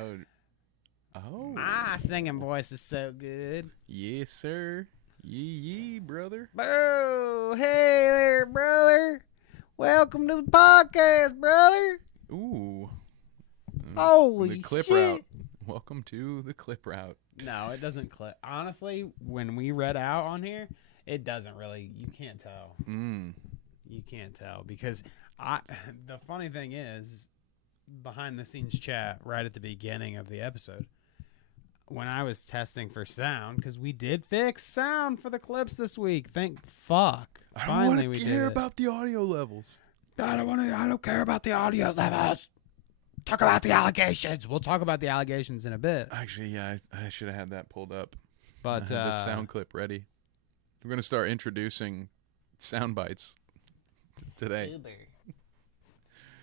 Oh. My singing voice is so good. Yes, sir. Yee, brother. Boo! Hey there, brother. Welcome to the podcast, brother. Ooh. Holy the clip shit. route. Welcome to the clip route. No, it doesn't clip. Honestly, when we read out on here, it doesn't really. You can't tell. You can't tell because the funny thing is, behind the scenes chat right at the beginning of the episode, when I was testing for sound, because we did fix sound for the clips this week. Thank fuck. Finally, we did it. I don't care about the audio levels. I don't care about the audio levels. Talk about the allegations. We'll talk about the allegations in a bit. Actually, yeah, I should have had that pulled up. But I had that sound clip ready. We're gonna start introducing sound bites today.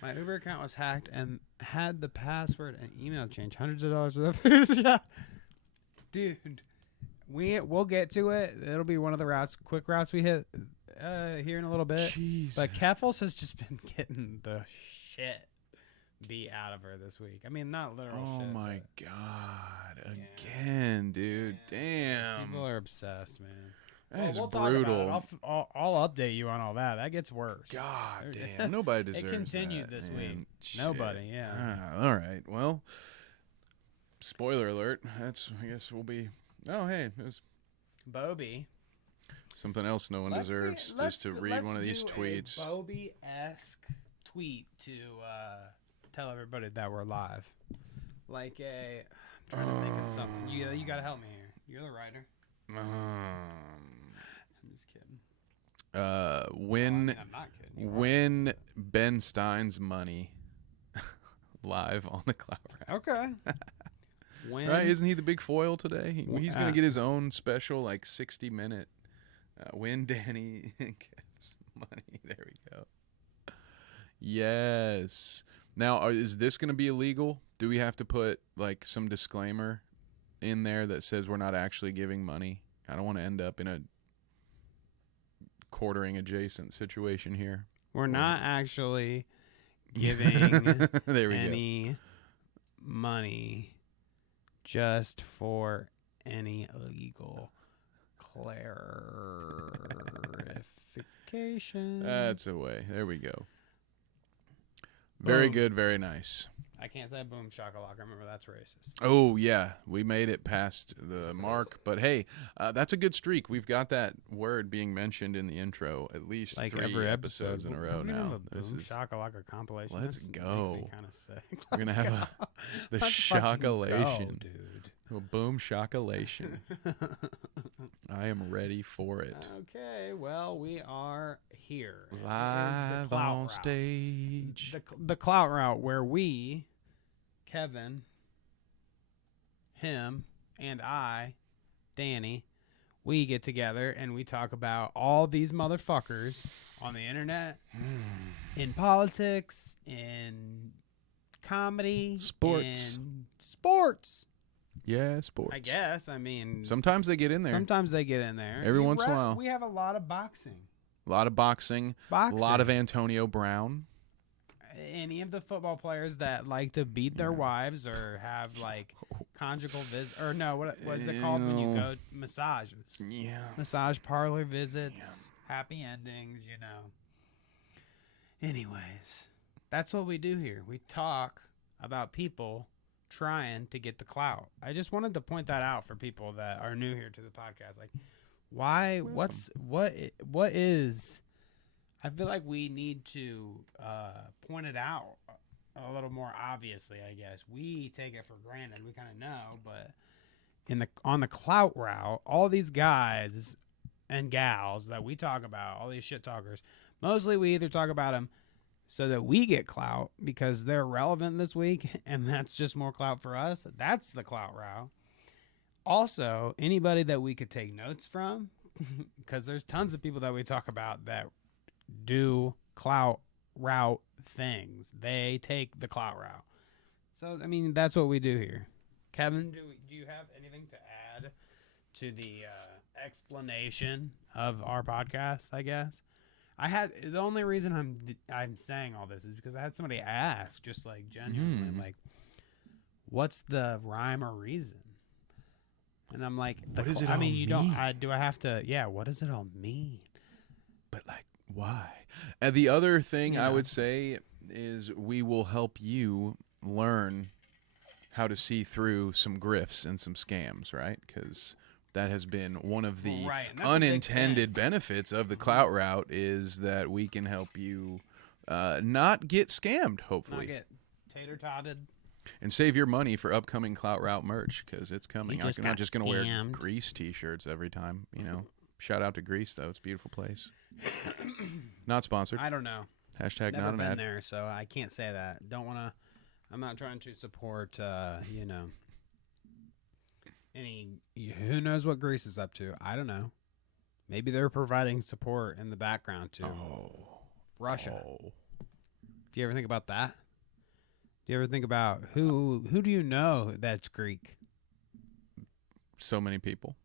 My Uber account was hacked and had the password and email change. Hundreds of dollars worth of dude. We'll get to it. It'll be one of the quick routes we hit here in a little bit. Jeez. But Keffels has just been getting the shit beat out of her this week. I mean, not literal shit. Oh my god! Again, dude. Damn. People are obsessed, man. That is we'll brutal. talk about it. I'll update you on all that. That gets worse. God damn. Nobody deserves It continued that, this man. week. Shit. Nobody, yeah. All right. Well, spoiler alert. I guess we'll be. Oh, hey, it was Bobby. something else no one deserves is to read one of these tweets. Bobby-esque tweet to tell everybody that we're live. Like I'm trying to think of something. You got to help me here. You're the writer. I'm just kidding. Win I'm not kidding. win Ben Stein's money live on the Clout route. Okay. When Right? Isn't he the big foil today? He's going to get his own special, like 60-minute win Danny gets money. There we go. Yes. Now, is this going to be illegal? Do we have to put like some disclaimer in there that says we're not actually giving money? I don't want to end up in a quartering adjacent situation here. We're not actually giving there we any money just for any legal clarification. That's the way. There we go. Very Boom. good. Very nice. I can't say boom shakalaka. Remember, that's racist. Oh, yeah. We made it past the mark. But, hey, that's a good streak. We've got that word being mentioned in the intro at least Like 3 every episodes in a row now. This is shakalaka compilation. Let's This go. Makes me kind of sick. We're going to have the Let's fucking go, shakalation. dude. A boom shakalation. I am ready for it. Okay, well, we are here. It is the Live Clout on route. stage. The Clout route, where we, Kevin, him, and I, Danny, we get together and we talk about all these motherfuckers on the internet, in politics, in comedy, Sports. in sports. Yeah, sports. I guess. I mean, Sometimes they get in there. sometimes they get in there. Every once in a while. We have a lot of boxing. A lot of boxing. A lot of Antonio Brown. Any of the football players that like to beat their wives or have like conjugal visit, or no, what is it called when you go massages? Yeah. Massage parlor visits, happy endings, you know. Anyways, that's what we do here. We talk about people trying to get the clout. I just wanted to point that out for people that are new here to the podcast. Like, why? What is? I feel like we need to point it out a little more obviously. I guess we take it for granted. We kind of know, but on the clout route, all these guys and gals that we talk about, all these shit talkers, mostly we either talk about them so that we get clout because they're relevant this week, and that's just more clout for us. That's the clout route. Also, anybody that we could take notes from, because there's tons of people that we talk about that do clout route things. They take the clout route. So, I mean, that's what we do here. Kevin, do you have anything to add to the explanation of our podcast, I guess? The only reason I'm saying all this is because I had somebody ask, just like genuinely, like, what's the rhyme or reason? And I'm like, What does it I all mean, you don't. mean? Do I have to? Yeah. What does it all mean? But like, why? And the other thing I Yeah. would say is we will help you learn how to see through some grifts and some scams, right? Because that has been one of the Right, and that's a big unintended thing. benefits of the Clout route is that we can help you not get scammed, hopefully, Not get tater totted. and save your money for upcoming Clout route merch because it's coming. just I'm not got just going to wear scammed. Grease t-shirts every time, you know. Shout out to Grease, though. It's a beautiful place. Not sponsored. I don't know. Hashtag Never not an been ad. there, so I can't say that. Don't want to. I'm not trying to support. You know. Any. Who knows what Greece is up to? I don't know. Maybe they're providing support in the background to Russia. Oh. Do you ever think about that? Do you ever think about who do you know that's Greek? So many people.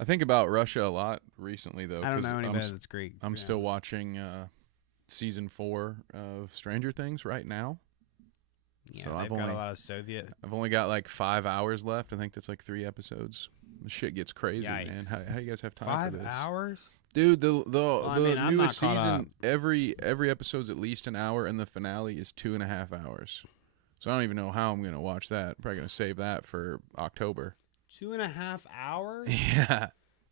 I think about Russia a lot recently, though. I don't 'cause know anybody that's Greek. I'm still watching season 4 of Stranger Things right now. Yeah, so they've I've got only- a lot of Soviet. I've only got like 5 hours left. I think that's like 3 episodes. The shit gets crazy, man. Yikes. How do you guys have time 5 for this? hours? Dude, the I mean, I'm newest not caught season, every episode's at least an hour, and the finale is 2.5 hours. So I don't even know how I'm gonna watch that. Probably gonna save that for October. 2.5 hours? Yeah.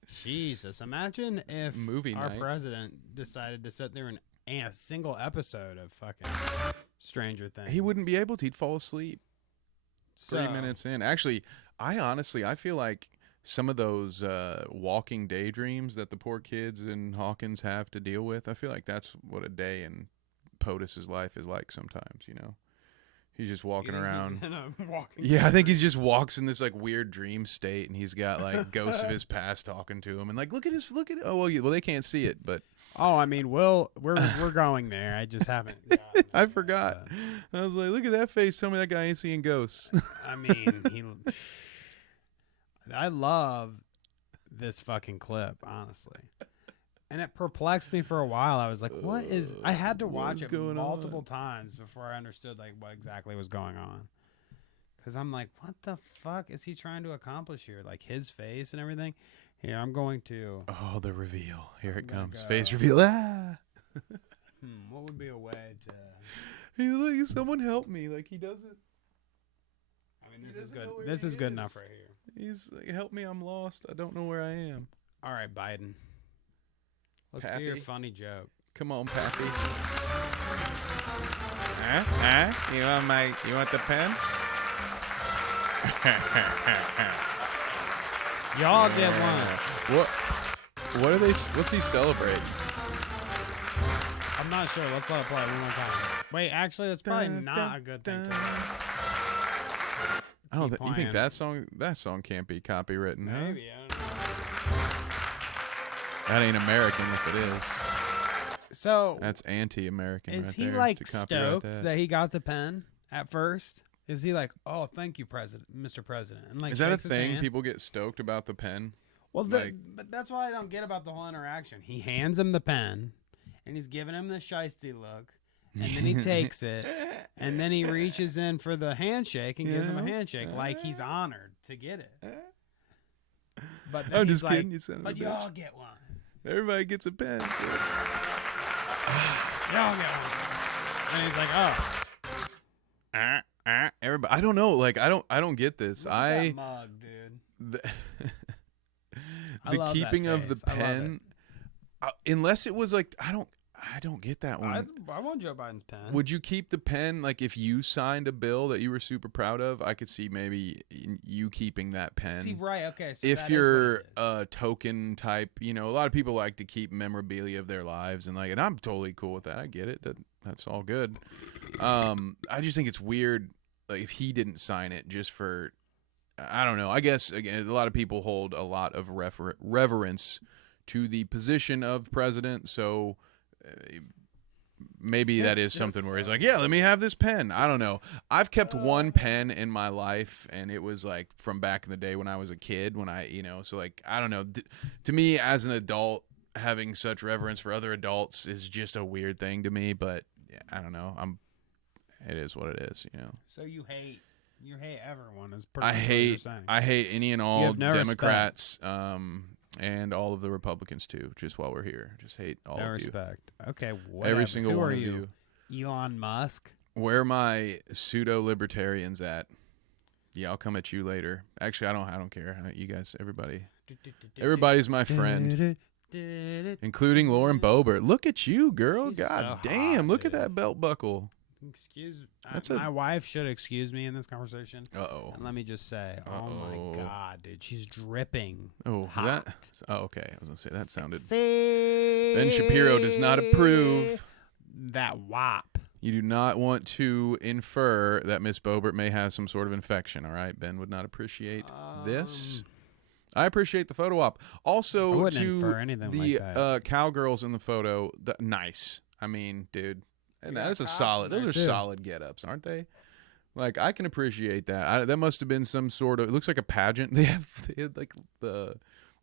Jesus! Imagine if Movie our night. president decided to sit there and a single episode of fucking Stranger Things. He wouldn't be able to. He'd fall asleep 3 minutes in. Actually, I feel like some of those walking daydreams that the poor kids in Hawkins have to deal with, I feel like that's what a day in POTUS's life is like sometimes, you know? He's just walking around. Yeah, I think he just walks in this like weird dream state, and he's got like ghosts of his past talking to him, and like look at oh well, they can't see it, but Oh, I mean, we're going there. I just haven't. gotten I there, forgot. I was like, look at that face. Tell me that guy ain't seeing ghosts. but, I mean, I love this fucking clip, honestly. And it perplexed me for a while. I was like, what is... I had to watch what's it going multiple on? times before I understood like what exactly was going on. Because I'm like, what the fuck is he trying to accomplish here? Like his face and everything. Here, I'm going to... Oh, the reveal. Here it gonna comes. go. Face reveal. Ah! what would be a way to... He's like, someone help me. Like, he doesn't. I mean, this He is doesn't good. know where This he is good is. enough right here. He's like, help me. I'm lost. I don't know where I am. All right, Biden. Let's see your Pappy? funny joke. Come on, Pappy. You want the pen? Y'all get one. What are they? What's he celebrating? I'm not sure. Let's let it play one more time. Wait, actually, that's probably Dun, not dun, a good thing. dun. To I don't Keep think you think playing. that song can't be copywritten, huh? Maybe. I don't know. That ain't American if it is. So, That's anti-American. is right he there, like to copyright stoked that he got the pen at first? Is he like, oh, thank you, Mr. President? And like, Is that a shakes his thing? hand? People get stoked about the pen. Well, like- but that's what I don't get about the whole interaction. He hands him the pen, and he's giving him the shiesty look, and then he takes it, and then he reaches in for the handshake and gives him a handshake like he's honored to get it. But then I'm he's just like, kidding. You son of a but bitch. y'all get one. Everybody gets a pen. Y'all get one. And he's like, oh. Everybody. I don't know. Like I don't get this. Look at that mug, dude. I The love that keeping of the face. I love pen, unless it was like I don't get that one. I want Joe Biden's pen. Would you keep the pen? Like if you signed a bill that you were super proud of, I could see maybe you keeping that pen. See, right, okay. So If that is you're what it is. a token type, you know, a lot of people like to keep memorabilia of their lives, and I'm totally cool with that. I get it. That's all good. I just think it's weird, like if he didn't sign it just for, I don't know. I guess again, a lot of people hold a lot of reverence to the position of president, so. Maybe that is something where he's like, yeah, let me have this pen. I don't know. I've kept one pen in my life, and it was like from back in the day when I was a kid, so like, I don't know. To me, as an adult, having such reverence for other adults is just a weird thing to me, but yeah, I don't know. It is what it is, you know. So you hate You hate everyone. Is pretty I much what you're saying. hate any and You all have no Democrats, and all of the Republicans too. Just while we're here, just hate all no of respect. Okay, whatever. Every single Who one are of you? Elon Musk. Where are my pseudo libertarians at? Yeah, I'll come at you later. Actually, I don't care. You guys, everybody's my friend, including Lauren Boebert. Look at you, girl. She's God so damn, hot, look dude. at that belt buckle. My wife should excuse me in this conversation. Uh-oh. And let me just say, oh my God, dude, she's dripping. Oh, hot. okay. I was gonna say that sounded. Sexy. Ben Shapiro does not approve. That wop. You do not want to infer that Miss Boebert may have some sort of infection. All right, Ben would not appreciate this. I appreciate the photo op. Also, I wouldn't to infer anything the like that. cowgirls in the photo, nice. I mean, dude, and Yeah, that's a cops solid. in Those are there, too. solid get-ups, aren't they? Like, I can appreciate that. That must have been some sort of. It looks like a pageant. They had like the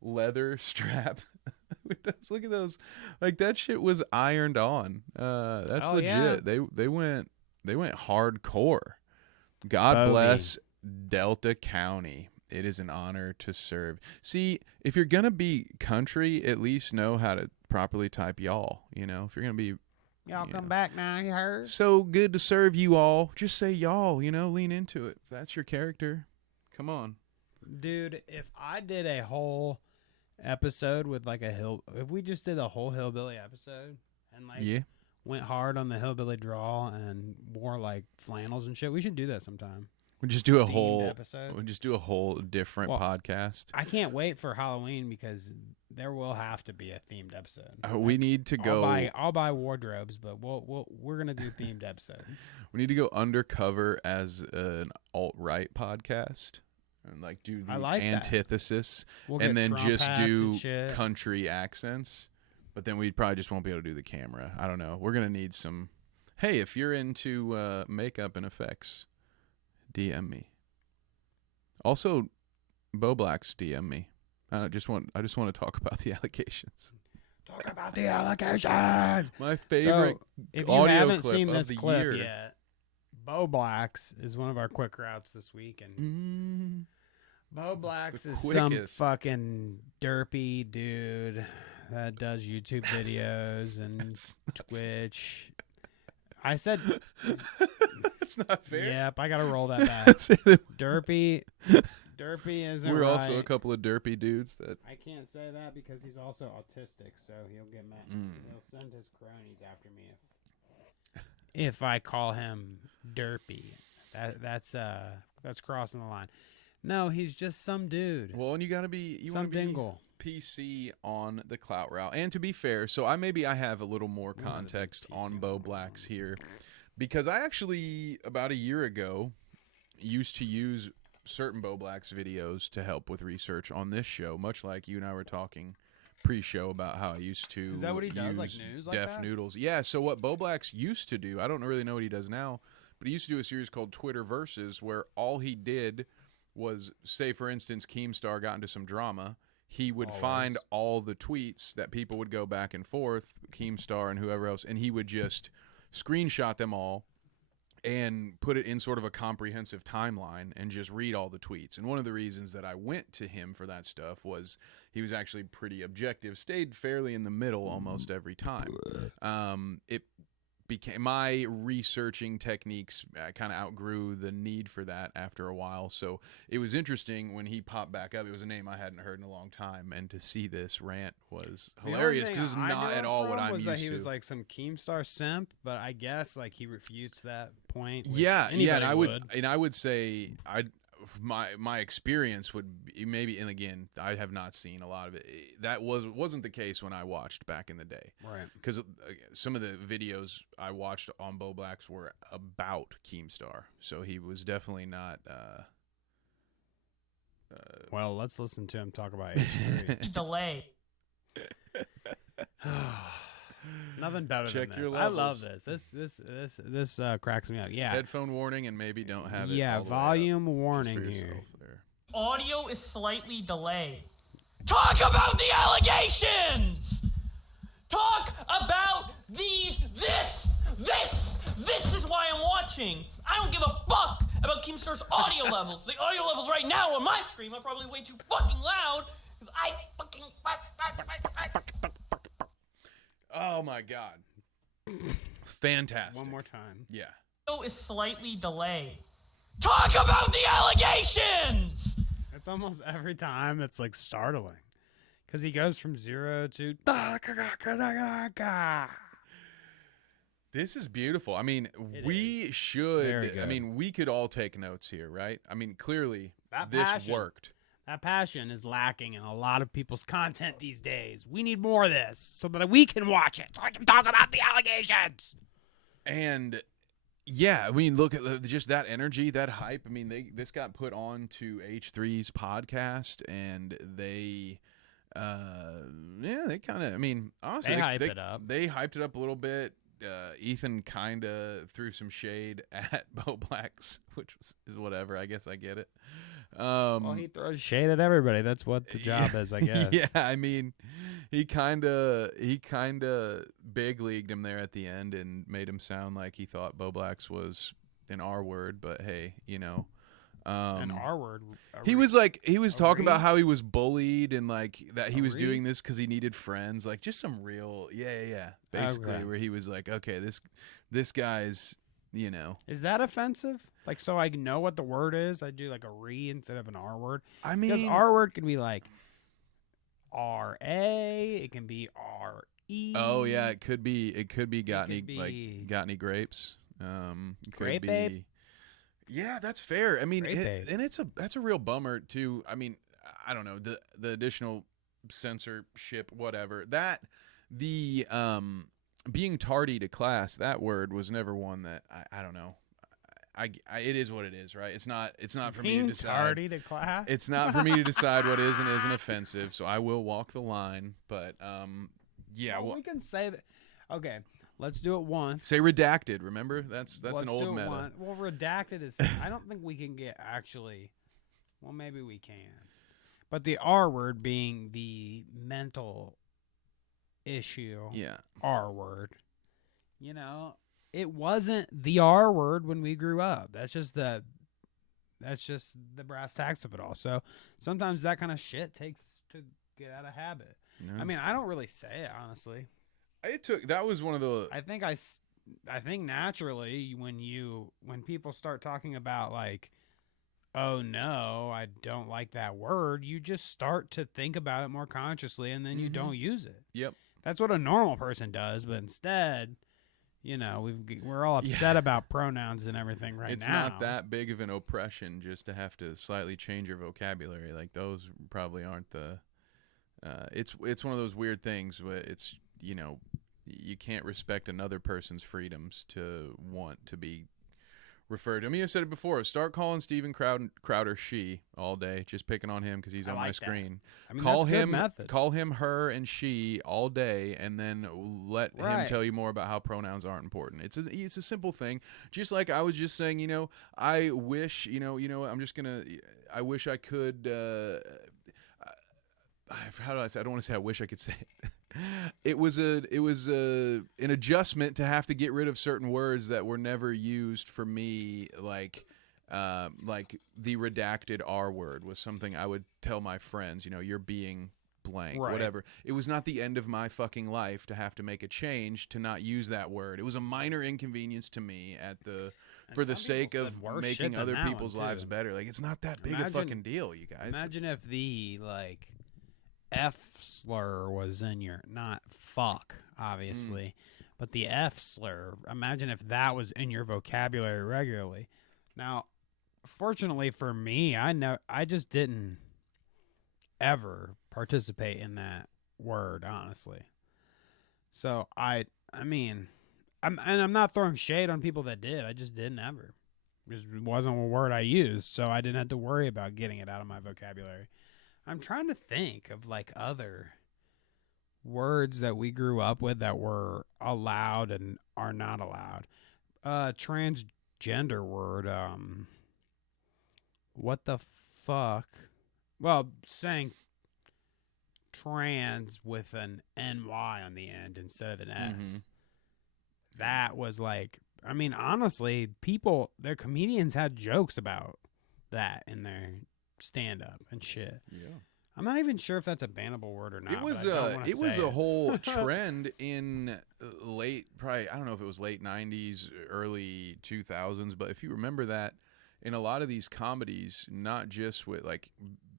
leather strap. With those, look at those. Like, that shit was ironed on. That's legit. Yeah. They went hardcore. God Bogey. bless Delta County. It is an honor to serve. See, if you're gonna be country, at least know how to properly type y'all. You know, if you're gonna be Y'all come back now, you heard? so good to serve you all, just say y'all. You know, lean into it. If that's your character. Come on. Dude, if I did a whole episode with like if we just did a whole hillbilly episode and like Yeah. went hard on the hillbilly draw and wore like flannels and shit, we should do that sometime. We just do a Themed whole episode. We just do a whole different podcast. I can't wait for Halloween because there will have to be a themed episode. We need to go. I'll buy wardrobes, but we're gonna do themed episodes. We need to go undercover as an alt-right podcast and like do the I like that. antithesis, We'll and get then Trump just hats do and shit. country accents. But then we probably just won't be able to do the camera. I don't know. We're gonna need some. Hey, if you're into makeup and effects, DM me. Also, Bo Black's DM me. I just want to talk about the allegations. Talk about the allegations. My favorite So, if you audio haven't clip seen of this the clip year. yet, Bo Blacks is one of our quick routes this week, and Bo Blacks The is some quickest. fucking derpy dude that does YouTube videos and Twitch. I said, That's not fair. yep, I gotta roll that back. Derpy isn't We're right. also a couple of derpy dudes that. I can't say that because he's also autistic, so he'll get mad. He'll send his cronies after me if I call him derpy. That's crossing the line. No, he's just some dude. Well, and you gotta be some dingle. PC on the Clout route. And to be fair, so I have a little more context on Bo Blacks here, because I actually about a year ago used to use certain Bo Blacks videos to help with research on this show, much like you and I were talking pre-show about how I used to. Is that what he does, use like news like Def that? Noodles. Yeah, so what Bo Blacks used to do, I don't really know what he does now, but he used to do a series called Twitter Versus, where all he did was, say for instance, Keemstar got into some drama. He would find all the tweets that people would go back and forth, Keemstar and whoever else, and he would just screenshot them all and put it in sort of a comprehensive timeline and just read all the tweets. And one of the reasons that I went to him for that stuff was he was actually pretty objective, stayed fairly in the middle almost every time. It became my researching techniques kind of outgrew the need for that after a while, so it was interesting when he popped back up. It was a name I hadn't heard in a long time, and to see this rant was hilarious because it's not at all what I'm used to. He was like some Keemstar simp, but I guess like he refutes that point. Yeah, and I would say my experience would be maybe, and again, I have not seen a lot of it. That wasn't the case when I watched back in the day, right? Because some of the videos I watched on Bo Blacks were about Keemstar, so he was definitely not. Well, let's listen to him talk about H3. Delay. Nothing better Check than your this. I love levels. this cracks me up. Yeah. Headphone warning, and maybe don't have it. Yeah, all the way up, volume just warning for here. yourself there. Audio is slightly delayed. Talk about the allegations! Talk about this is why I'm watching. I don't give a fuck about Keemstar's audio levels. The audio levels right now on my stream are probably way too fucking loud because I fucking. Oh my god. Fantastic. One more time. Yeah. Is slightly delayed. Talk about the allegations! It's almost every time it's like startling. Because he goes from 0 to. This is beautiful. I mean, It we is. should. Very good. I mean, we could all take notes here, right? I mean, clearly That this passion. worked. That passion is lacking in a lot of people's content these days. We need more of this so that we can watch it, so I can talk about the allegations. And yeah, I mean, look at just that energy, that hype. I mean, this got put on to H3's podcast, and they, they kind of. I mean, honestly, They hyped it up. They hyped it up a little bit. Ethan kind of threw some shade at Bo Blacks, which is whatever. I guess I get it. Well, he throws shade at everybody. That's what the job is, I guess. Yeah, I mean, he kind of big leagued him there at the end and made him sound like he thought Bo Blacks was an R word, but hey, you know, An R word. he was talking about read? how he was bullied and like that he A was doing read? this because he needed friends, like just some real basically Okay. where he was like, okay, this guy's, you know, Is that offensive? Like, so I know what the word is. I do like a re instead of an R word. I Because mean, R word can be like R-A. It can be R-E. oh yeah, it could be got could any be- got any grapes? It could Grape be. babe? Yeah, that's fair. I mean, Grape babe. and that's a real bummer too. I mean, I don't know the additional censorship, whatever. That the being tardy to class, that word was never one that I don't know. I it is what it is, right? It's not for me to Being decide. tardy to class. It's not for me to decide what is and isn't offensive, so I will walk the line. But yeah, well, we can say that. Okay, let's do it once. say redacted. Remember, that's Let's an old do it meta. once. Well, redacted is. I don't think we can get actually. Well, maybe we can. But the R word being the mental issue. Yeah. R word. You know, it wasn't the R word when we grew up. That's just the brass tacks of it all. So sometimes that kind of shit takes to get out of habit. Yeah. I mean, I don't really say it honestly. That was one of the I think naturally when people start talking about like, oh no, I don't like that word, you just start to think about it more consciously and then you don't use it. Yep. That's what a normal person does, but instead, you know, we're all upset about pronouns and everything right It's now. not that big of an oppression just to have to slightly change your vocabulary. Like those probably aren't the. It's one of those weird things where it's, you know, you can't respect another person's freedoms to want to be referred to. I mean, I said it before. Start calling Steven Crowder she all day, just picking on him because he's I on my like that. screen. I mean, Call that's a good him, method. call him her and she all day, and then let him Right. tell you more about how pronouns aren't important. It's a simple thing. Just like I was just saying, you know, I wish, you know, I wish I could. How do I say? I don't want to say I wish I could say it. It was an adjustment to have to get rid of certain words that were never used for me, like the redacted R word was something I would tell my friends, you know, you're being blank, Right. whatever. It was not the end of my fucking life to have to make a change to not use that word. It was a minor inconvenience to me for the some sake people of said worse making shit than other that one, people's too. lives better. Like, it's not that big a Imagine- fucking deal, you guys. Imagine if the like F slur was in your, not fuck, obviously, but the F slur. Imagine if that was in your vocabulary regularly. Now, fortunately for me, I just didn't ever participate in that word, honestly. So I'm not throwing shade on people that did. I just didn't ever. It just wasn't a word I used, so I didn't have to worry about getting it out of my vocabulary. I'm trying to think of like other words that we grew up with that were allowed and are not allowed. Transgender word. What the fuck? Well, saying trans with an NY on the end instead of an S. Mhm. That was like I mean, honestly, their comedians had jokes about that in their stand-up and shit. Yeah. I'm not even sure if that's a bannable word or not. It was was a whole trend in I don't know if it was late 90s, early 2000s, but if you remember that in a lot of these comedies, not just with like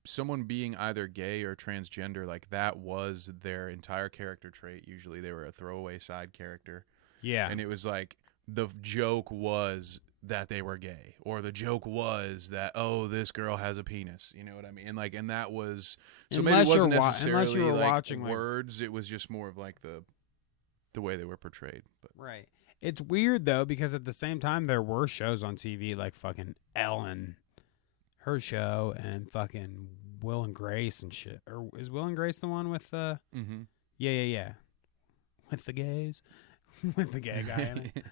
someone being either gay or transgender, like that was their entire character trait. Usually they were a throwaway side character. Yeah. And it was like the joke was that they were gay, or the joke was that, oh, this girl has a penis, you know what I mean? And that was, so Unless maybe it wasn't unless necessarily you were like watching words, it was just more of like the way they were portrayed. But right. It's weird though, because at the same time there were shows on TV like fucking Ellen, her show, and fucking Will and Grace and shit. Or is Will and Grace the one with the yeah with the gays? With the gay guy in it.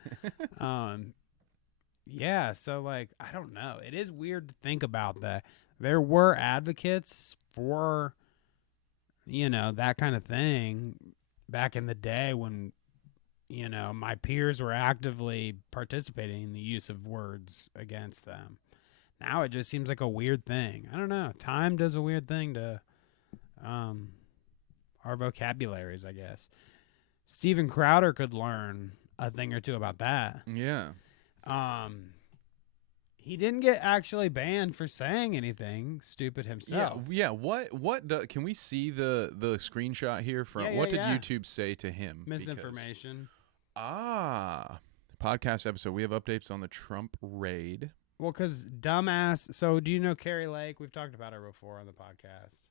Yeah, so like I don't know. It is weird to think about that. There were advocates for, you know, that kind of thing back in the day when, you know, my peers were actively participating in the use of words against them. Now it just seems like a weird thing. I don't know. Time does a weird thing to our vocabularies, I guess. Steven Crowder could learn a thing or two about that. yeah. He didn't get actually banned for saying anything stupid himself. Yeah. What can we see the screenshot here from? Yeah, what did yeah. YouTube say to him? Misinformation. Podcast episode. We have updates on the Trump raid. Well, because dumbass. So, do you know Carrie Lake? We've talked about her before on the podcast.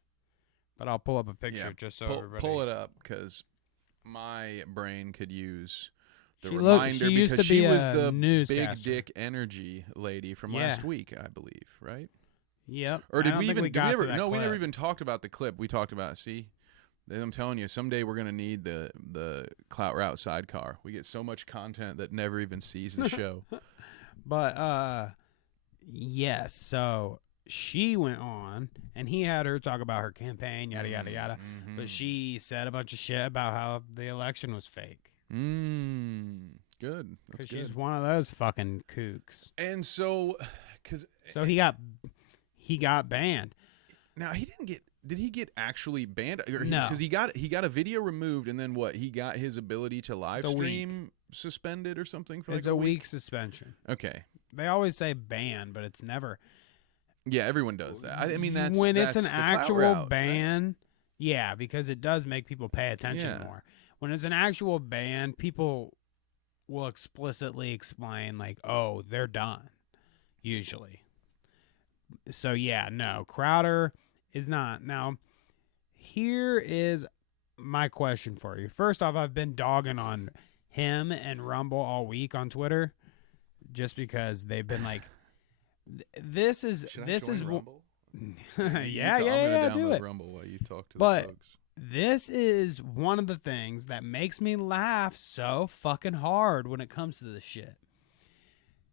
But I'll pull up a picture just so everybody. Pull it up because my brain could use the She reminder used because to be she was a the newscaster. big dick energy lady from last week, I believe, right? Yep. Or did I don't we think even? we got to that we clip. never even talked about the clip. We talked about. See, I'm telling you, someday we're gonna need the Clout Route sidecar. We get so much content that never even sees the show. But yes. So she went on, and he had her talk about her campaign, yada yada yada. Mm-hmm. But she said a bunch of shit about how the election was fake. Good. Because she's one of those fucking kooks. And so, So he got banned. Now he didn't get. Did he get actually banned? No. Because he got a video removed, and then what? He got his ability to live stream suspended or something for It's like a week suspension. Okay. They always say ban, but it's never. Yeah, everyone does that. I mean, that's when that's it's an the Clout actual route, ban. right? Yeah, because it does make people pay attention more. When it's an actual ban, people will explicitly explain like, "Oh, they're done." Usually. So yeah, no, Crowder is not. Now, here is my question for you. First off, I've been dogging on him and Rumble all week on Twitter, just because they've been like, "This is Rumble? yeah, do it." Rumble while you talk to But the folks. this is one of the things that makes me laugh so fucking hard when it comes to this shit.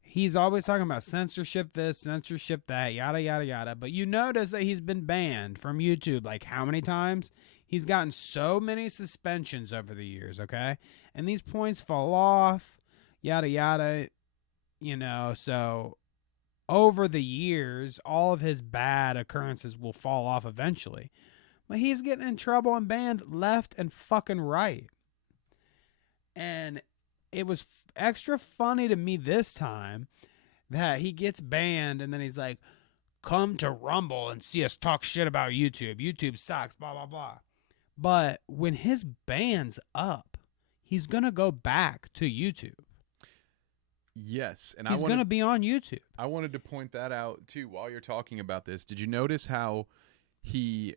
He's always talking about censorship this, censorship that, yada, yada, yada. But you notice that he's been banned from YouTube like how many times? He's gotten so many suspensions over the years, okay? And these points fall off, yada, yada, you know. So over the years, all of his bad occurrences will fall off eventually. But he's getting in trouble and banned left and fucking right. And it was extra funny to me this time that he gets banned and then he's like, come to Rumble and see us talk shit about YouTube. YouTube sucks, blah, blah, blah. But when his ban's up, he's going to go back to YouTube. Yes. And he's going to be on YouTube. I wanted to point that out, too, while you're talking about this. Did you notice how he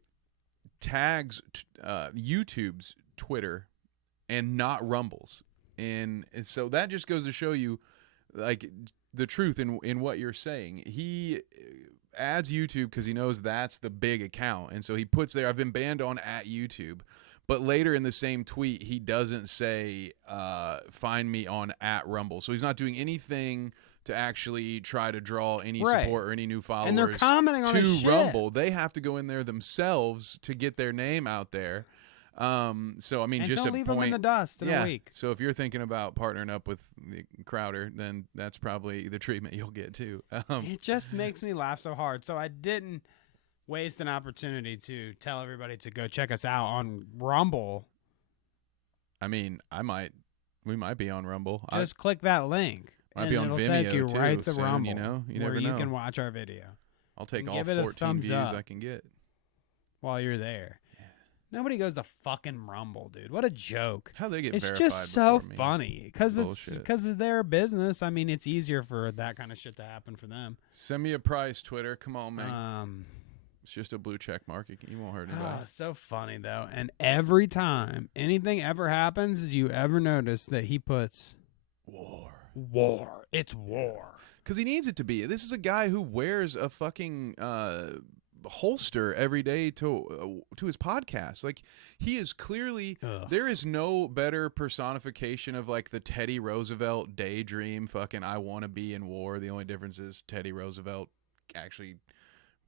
tags YouTube's Twitter and not Rumble's? And so that just goes to show you, like, the truth in what you're saying. He adds YouTube because he knows that's the big account. And so he puts there, I've been banned on @YouTube. But later in the same tweet, he doesn't say, find me on @Rumble. So he's not doing anything to actually try to draw any support or any new followers. And they're commenting on his shit. Rumble. They have to go in there themselves to get their name out there. So I mean, And just don't a leave point. them in the dust in a week. So if you're thinking about partnering up with Crowder, then that's probably the treatment you'll get too. It just makes me laugh so hard. So I didn't waste an opportunity to tell everybody to go check us out on Rumble. I mean, we might be on Rumble. Just click that link. Might and be on it'll Vimeo take you too, right to soon, Rumble, you know? You where never you know. can watch our video. I'll take And all give it a 14 thumbs views up. I can get. While you're there. Nobody goes to fucking Rumble, dude. What a joke. How they get It's verified just so before me. funny because it's Bullshit. because of their business. I mean, it's easier for that kind of shit to happen for them. Send me a price, Twitter. Come on, man. It's just a blue check mark. You won't hurt anybody. So funny though. And every time anything ever happens, do you ever notice that he puts war? It's war. Because he needs it to be. This is a guy who wears a fucking holster every day to his podcast. Like, he is clearly there is no better personification of like the Teddy Roosevelt daydream. Fucking, I want to be in war. The only difference is Teddy Roosevelt actually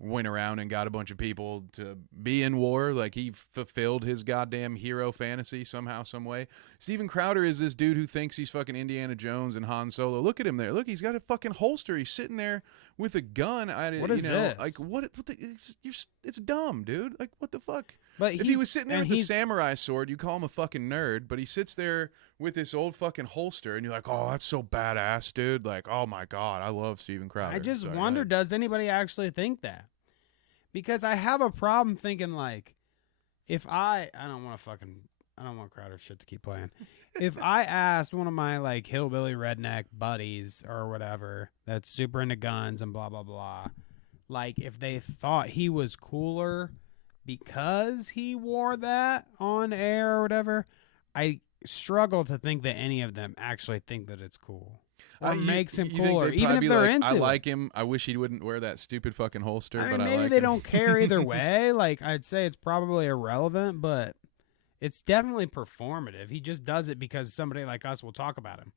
went around and got a bunch of people to be in war. Like, he fulfilled his goddamn hero fantasy somehow, some way. Steven Crowder is this dude who thinks he's fucking Indiana Jones and Han Solo. Look at him there. Look, he's got a fucking holster. He's sitting there with a gun. What is this? Like, it's dumb, dude. Like, what the fuck? But if he was sitting there with a samurai sword, you call him a fucking nerd. But he sits there with this old fucking holster, and you're like, oh, that's so badass, dude. Like, oh my god, I love Steven Crowder. I just Sorry, wonder, does anybody actually think that? Because I have a problem thinking, like, if I don't want Crowder shit to keep playing. If I asked one of my like hillbilly redneck buddies or whatever that's super into guns and blah blah blah, like if they thought he was cooler because he wore that on air or whatever, I struggle to think that any of them actually think that it's cool. Or makes him cooler, even if they're like, into I it. like him. I wish he wouldn't wear that stupid fucking holster. I but mean, maybe I like they him. don't care either way. Like, I'd say it's probably irrelevant, but it's definitely performative. He just does it because somebody like us will talk about him.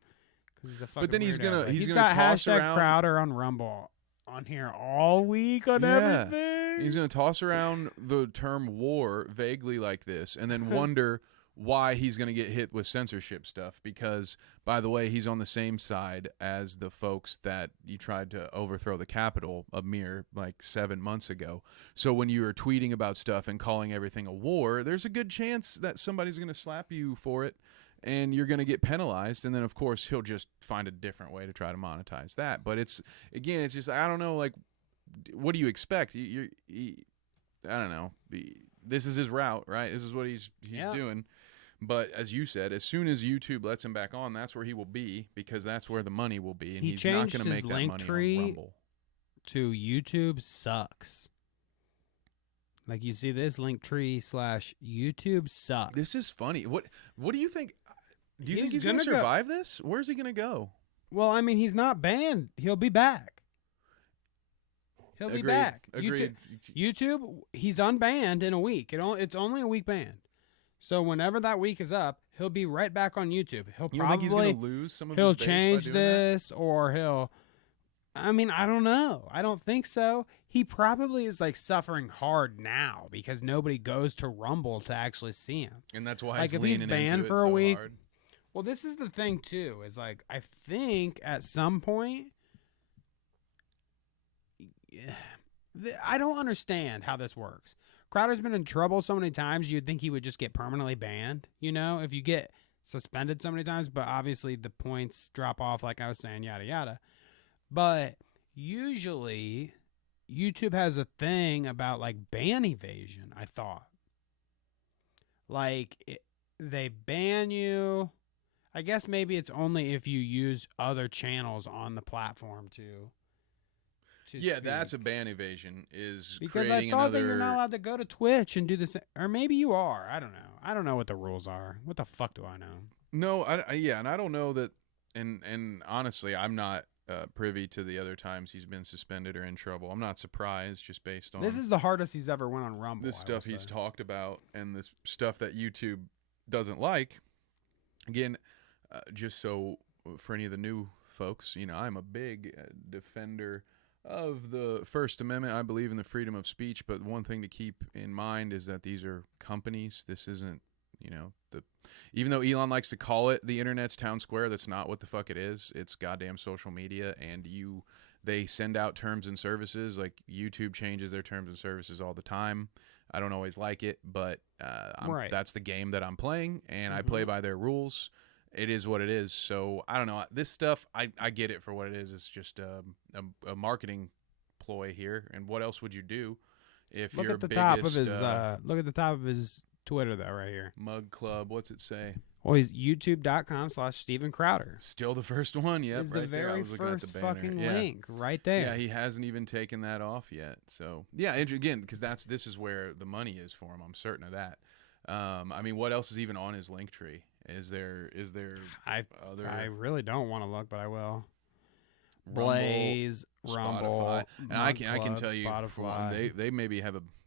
Because he's a fucking then he's weirdo. gonna Like, he's he's gonna got toss hashtag around Crowder on Rumble on here all week on everything. He's gonna toss around the term war vaguely like this, and then wonder why he's going to get hit with censorship stuff. Because, by the way, he's on the same side as the folks that you tried to overthrow the Capitol a mere like 7 months ago. So when you were tweeting about stuff and calling everything a war, there's a good chance that somebody's going to slap you for it and you're going to get penalized. And then, of course, he'll just find a different way to try to monetize that. But it's just, I don't know, like, what do you expect? I don't know. This is his route, right? This is what he's doing. But as you said, as soon as YouTube lets him back on, that's where he will be, because that's where the money will be, and he's not going to make that money on Rumble. To YouTube sucks. Like, you see this Linktree / YouTube sucks. This is funny. What do you think? Do you think he's going to survive this? Where's he going to go? Well, I mean, he's not banned. He'll be back. He'll be back. Agreed. YouTube, he's unbanned in a week. It's only a week banned. So whenever that week is up, he'll be right back on YouTube. He'll probably, you think he's going to lose some of his base change by doing this, or he'll. I mean, I don't know. I don't think so. He probably is like suffering hard now because nobody goes to Rumble to actually see him. And that's why like he's if leaning he's banned into for it a so week. hard. Well, this is the thing too. Is like I think at some point. I don't understand how this works. Crowder's been in trouble so many times, you'd think he would just get permanently banned, you know, if you get suspended so many times, but obviously the points drop off, like I was saying, yada, yada. But usually YouTube has a thing about, like, ban evasion, I thought. Like, they ban you. I guess maybe it's only if you use other channels on the platform to speak. That's a ban evasion, is because creating I thought another... that you're not allowed to go to Twitch and do this, or maybe you are. I don't know. I don't know what the rules are. What the fuck do I know? No, and I don't know that, and honestly, I'm not privy to the other times he's been suspended or in trouble. I'm not surprised, just based on... This is the hardest he's ever went on Rumble. The stuff he's talked about and the stuff that YouTube doesn't like. Again, just so for any of the new folks, you know, I'm a big defender of the First Amendment. I believe in the freedom of speech, but one thing to keep in mind is that these are companies. This isn't You know, even though Elon likes to call it the internet's town square, that's not what the fuck it is. It's goddamn social media, and they send out terms and services. Like YouTube changes their terms and services all the time. I don't always like it, but that's the game that I'm playing, and I play by their rules. It is what it is. So I don't know. This stuff, I get it for what it is. It's just a marketing ploy here. And what else would you do if look your at the biggest, top of his look at the top of his Twitter though, right here. Mug Club? What's it say? Well, he's youtube.com/Steven Crowder. Still the first one. Yep, It's right the there. I very was looking at the first banner. fucking link right there. Yeah, he hasn't even taken that off yet. So yeah, and again, because this is where the money is for him. I'm certain of that. I mean, what else is even on his link tree? Is there other? I really don't want to look, but I will. Rumble, Blaze, Rumble, Spotify, and I can Club, tell you, Spotify.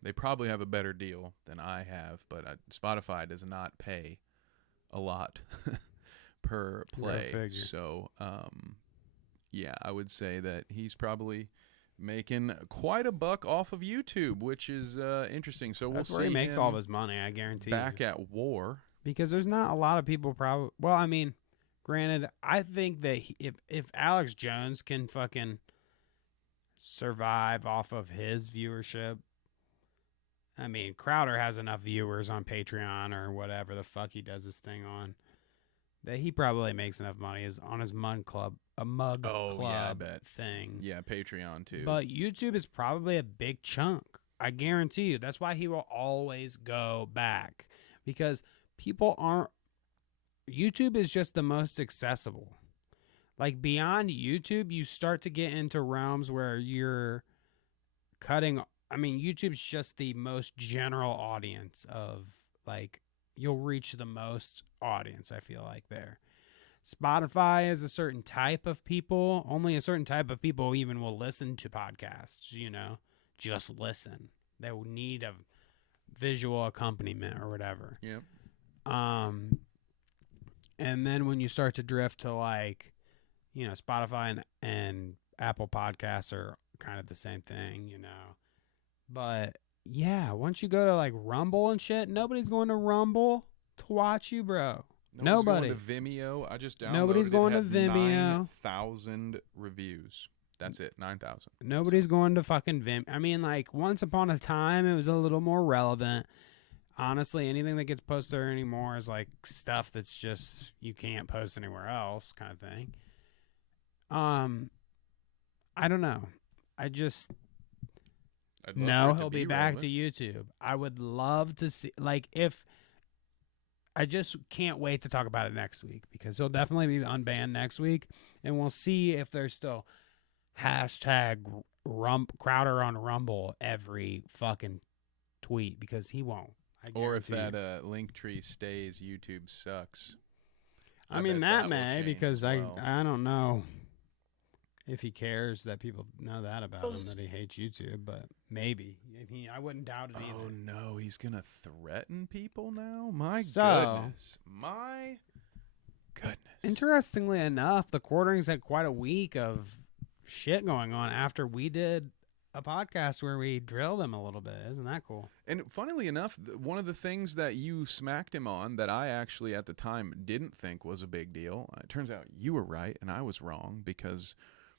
they probably have a better deal than I have, but Spotify does not pay a lot per play. So yeah, I would say that he's probably making quite a buck off of YouTube, which is interesting. So That's we'll where see he makes him all of his money, I guarantee. back at war. Because there's not a lot of people probably. Well, I mean, granted, I think that if Alex Jones can fucking survive off of his viewership, I mean, Crowder has enough viewers on Patreon or whatever the fuck he does this thing on, that he probably makes enough money is on his Mug Club, Club yeah, I bet. thing. Yeah, Patreon too. But YouTube is probably a big chunk. I guarantee you. That's why he will always go back, because people aren't. YouTube is just the most accessible. Like beyond YouTube, you start to get into realms where you're cutting. I mean, YouTube's just the most general audience of, like, you'll reach the most audience, I feel like, there. Spotify is a certain type of people. Only a certain type of people even will listen to podcasts, you know, just listen. They will need a visual accompaniment or whatever. Yep. And then when you start to drift to, like, you know, Spotify and Apple Podcasts are kind of the same thing, you know. But yeah, once you go to like Rumble and shit, nobody's going to Rumble to watch you, bro. Nobody. Going to Vimeo. I just downloaded. Nobody's going to it. Vimeo. 9,000 reviews. That's it. 9,000. Nobody's going to fucking Vimeo. I mean, like, once upon a time, it was a little more relevant. Honestly, anything that gets posted there anymore is like stuff that's just you can't post anywhere else, kind of thing. I don't know. No, he'll be back to YouTube. I would love to see, like, if I just can't wait to talk about it next week, because he'll definitely be unbanned next week, and we'll see if there's still hashtag Crowder on Rumble every fucking tweet, because he won't. Or if that link tree stays, YouTube sucks. I mean, that may, because I don't know if he cares that people know that about him, that he hates YouTube, but maybe. I wouldn't doubt it either. Oh, no, he's going to threaten people now? My goodness. My goodness. Interestingly enough, the Quarterings had quite a week of shit going on after we did a podcast where we drilled him a little bit. Isn't that cool? And funnily enough, one of the things that you smacked him on that I actually at the time didn't think was a big deal, it turns out you were right and I was wrong, because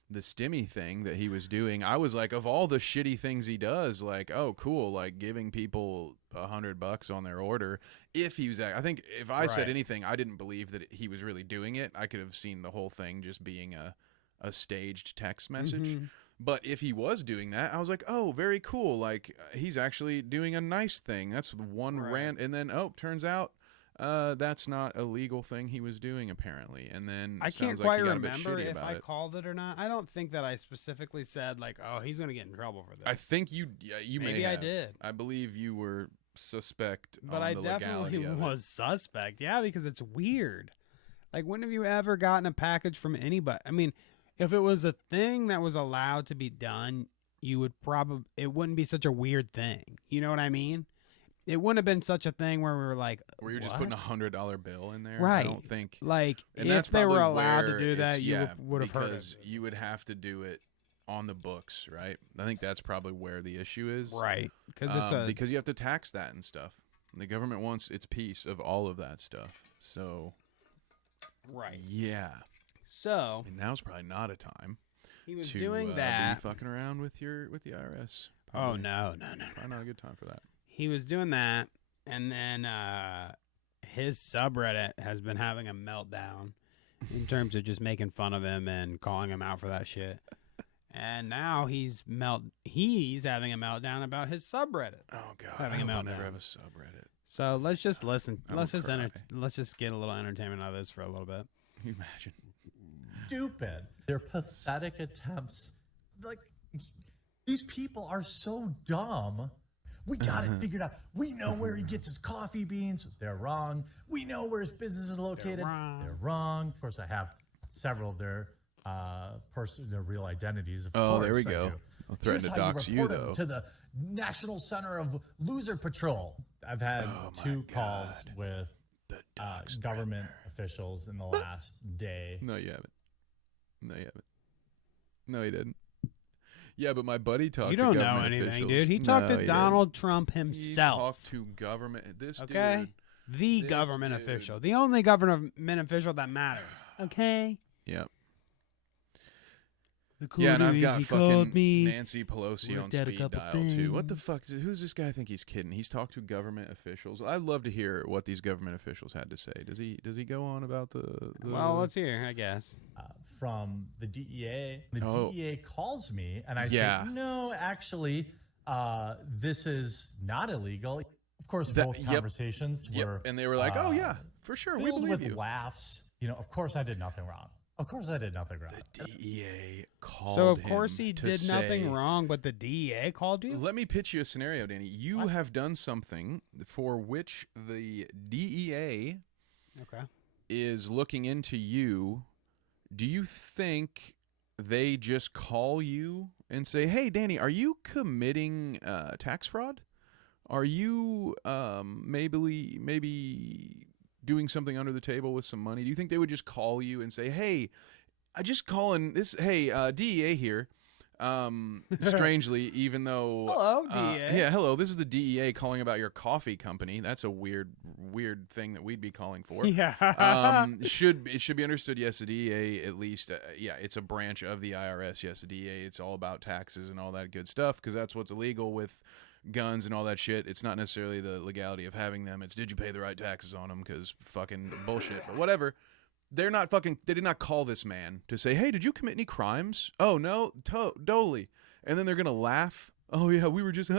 the stimmy thing that he was doing, I was like, of all the shitty things he does, like, oh, cool, like giving people $100 on their order. If he was, I think if I said anything, I didn't believe that he was really doing it. I could have seen the whole thing just being a staged text message. Mm-hmm. But if he was doing that, I was like, oh, very cool. Like, he's actually doing a nice thing. That's one rant. And then, turns out that's not a legal thing he was doing, apparently. And then I can't quite remember if I called it or not. I don't think that I specifically said, like, oh, he's going to get in trouble for this. I think you maybe I did. I believe you were suspect. But I definitely was suspect. Yeah, because it's weird. Like, when have you ever gotten a package from anybody? I mean, if it was a thing that was allowed to be done, you would it wouldn't be such a weird thing. You know what I mean? It wouldn't have been such a thing where we were like, where you're just putting $100 bill in there. Right. I don't think. Like, if they were allowed to do that, you would have heard of it. Because you would have to do it on the books, right? I think that's probably where the issue is. Right. Because because you have to tax that and stuff. The government wants its piece of all of that stuff. So, Right. yeah. So And now's probably not a time he was to doing be that. fucking around with the IRS. Oh, Probably. no. Probably not a good time for that. He was doing that, and then his subreddit has been having a meltdown in terms of just making fun of him and calling him out for that shit. And now he's having a meltdown about his subreddit. Oh god, Having a I meltdown. never have a subreddit. So let's just listen. I Let's will just cry. let's just get a little entertainment out of this for a little bit. Can you imagine? Stupid. They're pathetic attempts. Like, these people are so dumb. We got it figured out. We know where he gets his coffee beans. They're wrong. We know where his business is located. wrong. They're wrong. Of course, I have several of their their real identities. Of Oh, course, there we I go. do. I'll threaten Here's to how dox you, report 'em though. to the National Center of Loser Patrol. I've had Oh, my 2 calls God. with The dox government threatener. officials in the last day. No, you haven't. No, he didn't. Yeah, but my buddy talked You to don't know government anything, officials. dude. He talked No, to he Donald Trump didn't. He himself. talked to government. This Okay? dude. The This government dude. official. The only government official that matters. Okay? Yep. The Yeah, and I've quarter, got he called fucking me. Nancy Pelosi on worked out a speed couple dial too. What the things. fuck? Who's this guy? I think he's kidding. He's talked to government officials. I'd love to hear what these government officials had to say. Does he go on about the Well, let's hear, I guess. From the DEA. The Oh. DEA calls me and I Yeah. say, no, actually, this is not illegal. Of course, That- both yep. conversations were and they were like, oh yeah, for sure, we filled believe with you. laughs. You know, of course I did nothing wrong. Of course I did nothing wrong. The DEA called So, of course, him he to did nothing say- wrong, but the DEA called you? Let me pitch you a scenario, Danny. You What? have done something for which the DEA Okay. is looking into you. Do you think they just call you and say, "Hey, Danny, are you committing tax fraud? Are you maybe doing something under the table with some money?" Do you think they would just call you and say, "Hey, I just calling this. Hey, DEA here." Strangely, even though Hello, DEA. yeah, hello. This is the DEA calling about your coffee company. That's a weird thing that we'd be calling for. Yeah. It should be understood. Yes, the DEA at least. Yeah, it's a branch of the IRS. Yes, the DEA. It's all about taxes and all that good stuff because that's what's illegal with guns and all that shit. It's not necessarily the legality of having them. It's did you pay the right taxes on them? Because fucking bullshit. But whatever. They're not fucking. They did not call this man to say, "Hey, did you commit any crimes?" Oh no, totally. And then they're gonna laugh. Oh yeah, we were just,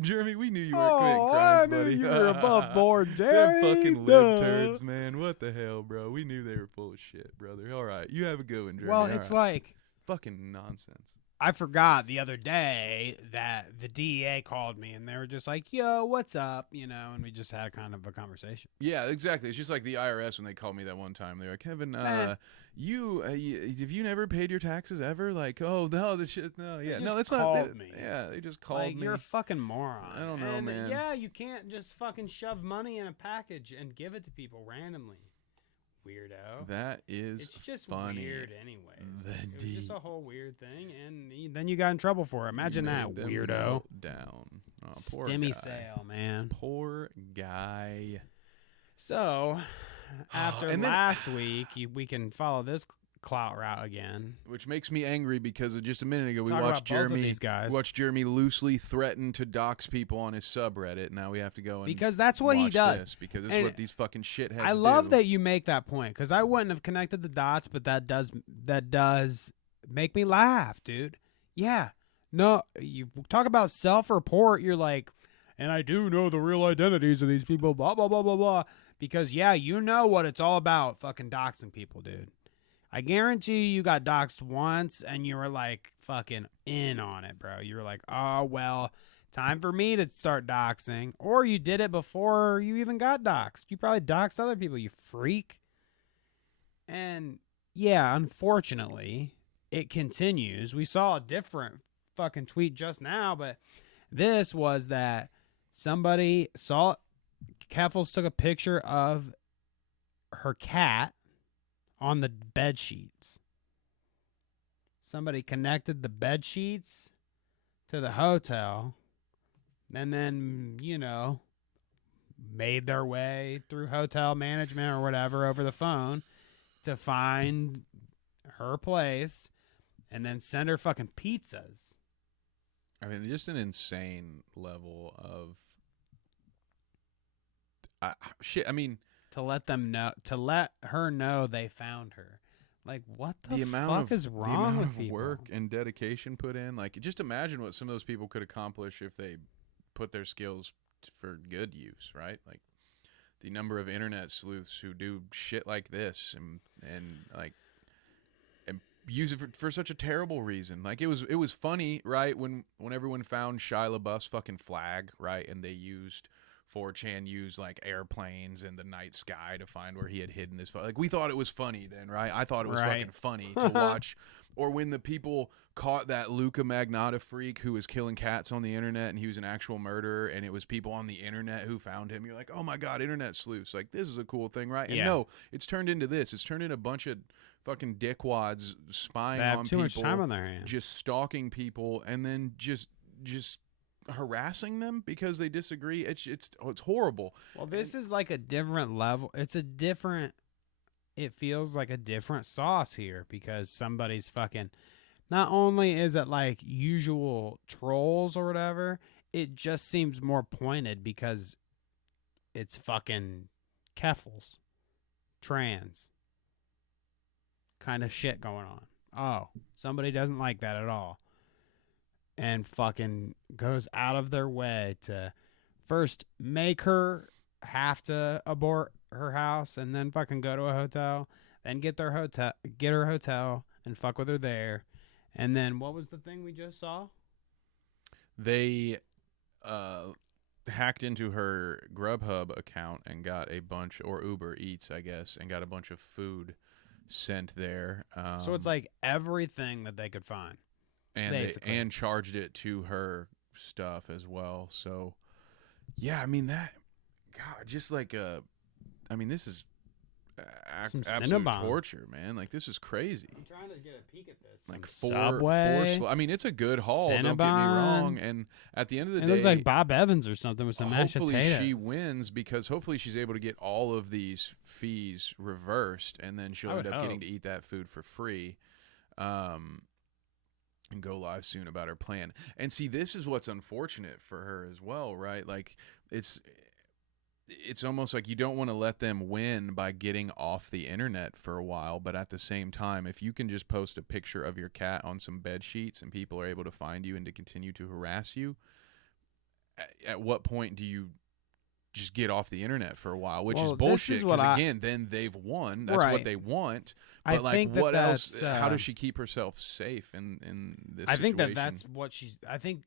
Jeremy. We knew you weren't committing crimes, buddy. you were above board, Them Jerry. fucking lib turds, man. What the hell, bro? We knew they were full of shit, brother. All right, you have a good one, Jeremy. Well, All it's right. like fucking nonsense. I forgot the other day that the DEA called me and they were just like, "Yo, what's up?" You know, and we just had a kind of a conversation. Yeah, exactly. It's just like the IRS when they called me that one time. They're like, "Kevin, Man. you have you never paid your taxes ever?" Like, "Oh no, the shit, no, yeah, just no, that's not." called me. Yeah, they just called Like me. you're a fucking moron. I don't know, And, man. Yeah, you can't just fucking shove money in a package and give it to people randomly. Weirdo. That is It's just funny. weird anyways. The It was just D- a whole weird thing, and then you got in trouble for it. Imagine that, Made them weirdo. melt down. Oh, poor Stimmy guy. sale, man. Poor guy. So, after And then- last week, we can follow this Clout route again. Which makes me angry because just a minute ago we Talk about watched both of Jeremy. these guys. Watched Jeremy loosely threaten to dox people on his subreddit. Now we have to go and Because that's what he watch does. this because this And is what these fucking shitheads I love do. that you make that point because I wouldn't have connected the dots, but that does make me laugh, dude. Yeah. No, you talk about self-report. You're like, and I do know the real identities of these people, blah, blah, blah, blah, blah. Because, yeah, you know what it's all about, fucking doxing people, dude. I guarantee you got doxed once and you were like fucking in on it, bro. You were like, oh, well, time for me to start doxing. Or you did it before you even got doxed. You probably doxed other people, you freak. And yeah, unfortunately, it continues. We saw a different fucking tweet just now, but this was that somebody saw Keffels took a picture of her cat on the bed sheets. Somebody connected the bed sheets to the hotel and then, you know, made their way through hotel management or whatever over the phone to find her place and then send her fucking pizzas. I mean, just an insane level of shit. I mean, to let her know they found her. Like, what the fuck is wrong the amount with of people? work and dedication put in? Like, just imagine what some of those people could accomplish if they put their skills for good use, right? Like, the number of internet sleuths who do shit like this and use it for such a terrible reason. Like, it was funny, right? When everyone found Shia LaBeouf's fucking flag, right? And they used 4chan used like airplanes and the night sky to find where he had hidden this. Like, we thought it was funny then, right? I thought it was fucking funny to watch. Or when the people caught that Luca Magnotta freak who was killing cats on the internet and he was an actual murderer and it was people on the internet who found him. You're like, oh my God, internet sleuths. Like, this is a cool thing, right? And no, it's turned into this. It's turned into a bunch of fucking dickwads spying They have on too people. much time on their hands. Just stalking people and then just harassing them because they disagree. It's horrible. Well, this is like a different level. It feels like a different sauce here because somebody's fucking, not only is it like usual trolls or whatever, it just seems more pointed because it's fucking Keffels, trans kind of shit going on. Oh, somebody doesn't like that at all. And fucking goes out of their way to first make her have to abort her house and then fucking go to a hotel, then get her hotel and fuck with her there. And then what was the thing we just saw? They hacked into her Grubhub account and got a bunch, or Uber Eats, I guess, and got a bunch of food sent there. So it's like everything that they could find. And charged it to her stuff as well. So, yeah, I mean, just like this is absolute torture, man. Like, this is crazy. I'm trying to get a peek at this. Like Subway. I mean, it's a good haul. Cinnabon. Don't get me wrong. And at the end of the day, it looks like Bob Evans or something with some mashed potatoes. Hopefully she wins because hopefully she's able to get all of these fees reversed, and then she'll end up getting to eat that food for free. And go live soon about her plan. And see, this is what's unfortunate for her as well, right? Like, it's almost like you don't want to let them win by getting off the internet for a while, but at the same time, if you can just post a picture of your cat on some bed sheets and people are able to find you and to continue to harass you, at what point do you just get off the internet for a while, which is bullshit, because again, then they've won. That's what they want. But what else? How does she keep herself safe in this situation? Think that's what she's. I think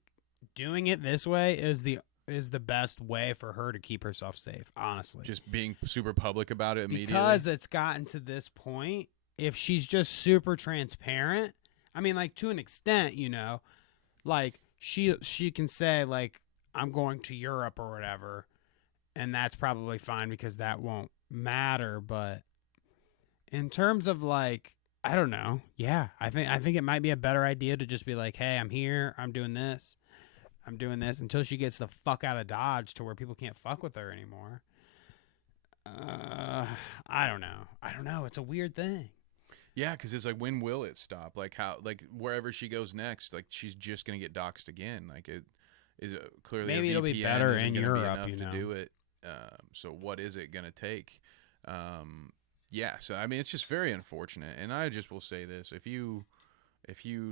doing it this way is the best way for her to keep herself safe. Honestly, just being super public about it immediately. Because it's gotten to this point. If she's just super transparent, I mean, like, to an extent, you know, like she can say, like, I'm going to Europe or whatever. And that's probably fine because that won't matter. But in terms of, like, I don't know. Yeah, I think it might be a better idea to just be like, hey, I'm here. I'm doing this until she gets the fuck out of Dodge to where people can't fuck with her anymore. I don't know. It's a weird thing. Yeah, because it's like, when will it stop? Like, how? Like, wherever she goes next, like, she's just gonna get doxxed again. Like, it is clearly maybe it'll be better in Europe. Be enough to do it. So what is it going to take? Yeah, so I mean, it's just very unfortunate. And I just will say this, if you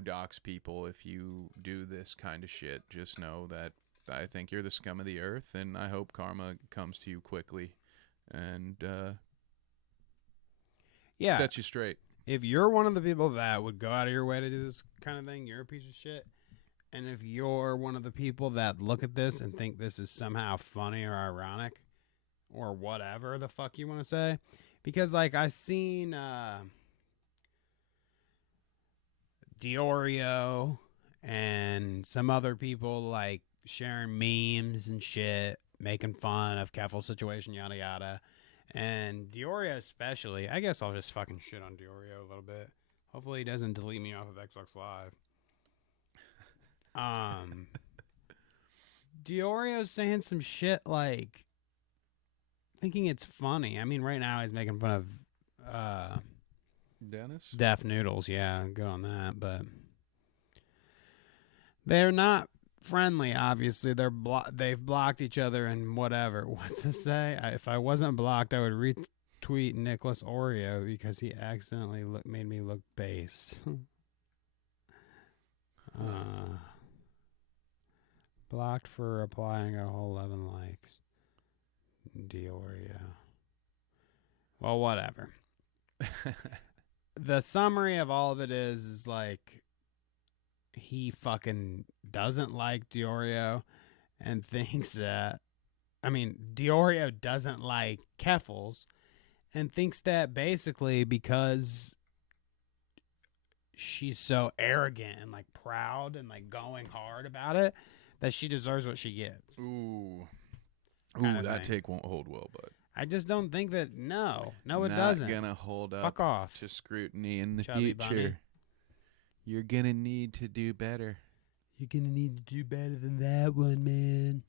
dox people, if you do this kind of shit, just know that I think you're the scum of the earth, and I hope karma comes to you quickly and sets you straight. If you're one of the people that would go out of your way to do this kind of thing, you're a piece of shit. And if you're one of the people that look at this and think this is somehow funny or ironic or whatever the fuck you want to say, because, like, I seen Diorio and some other people, like, sharing memes and shit, making fun of Keffel's situation, yada yada. And Diorio especially, I guess I'll just fucking shit on Diorio a little bit. Hopefully he doesn't delete me off of Xbox Live. Diorio's saying some shit like, thinking it's funny. I mean, right now he's making fun of Dennis? Deaf Noodles. Yeah, good on that. But they're not friendly, obviously. They've blocked each other and whatever. What's to say? If I wasn't blocked, I would retweet Nicholas Oreo because he accidentally made me look base. Blocked for replying a whole 11 likes. Diorio. Well, whatever. The summary of all of it is like he fucking doesn't like Diorio and thinks that, Diorio doesn't like Keffels and thinks that basically because she's so arrogant and like proud and like going hard about it that she deserves what she gets. Ooh, Kind of that thing. take won't hold well, bud. I just don't think that. No, it Not doesn't. gonna hold up. Fuck off. To scrutiny in the Chubby future. bunny. You're gonna need to do better. You're gonna need to do better than that one, man.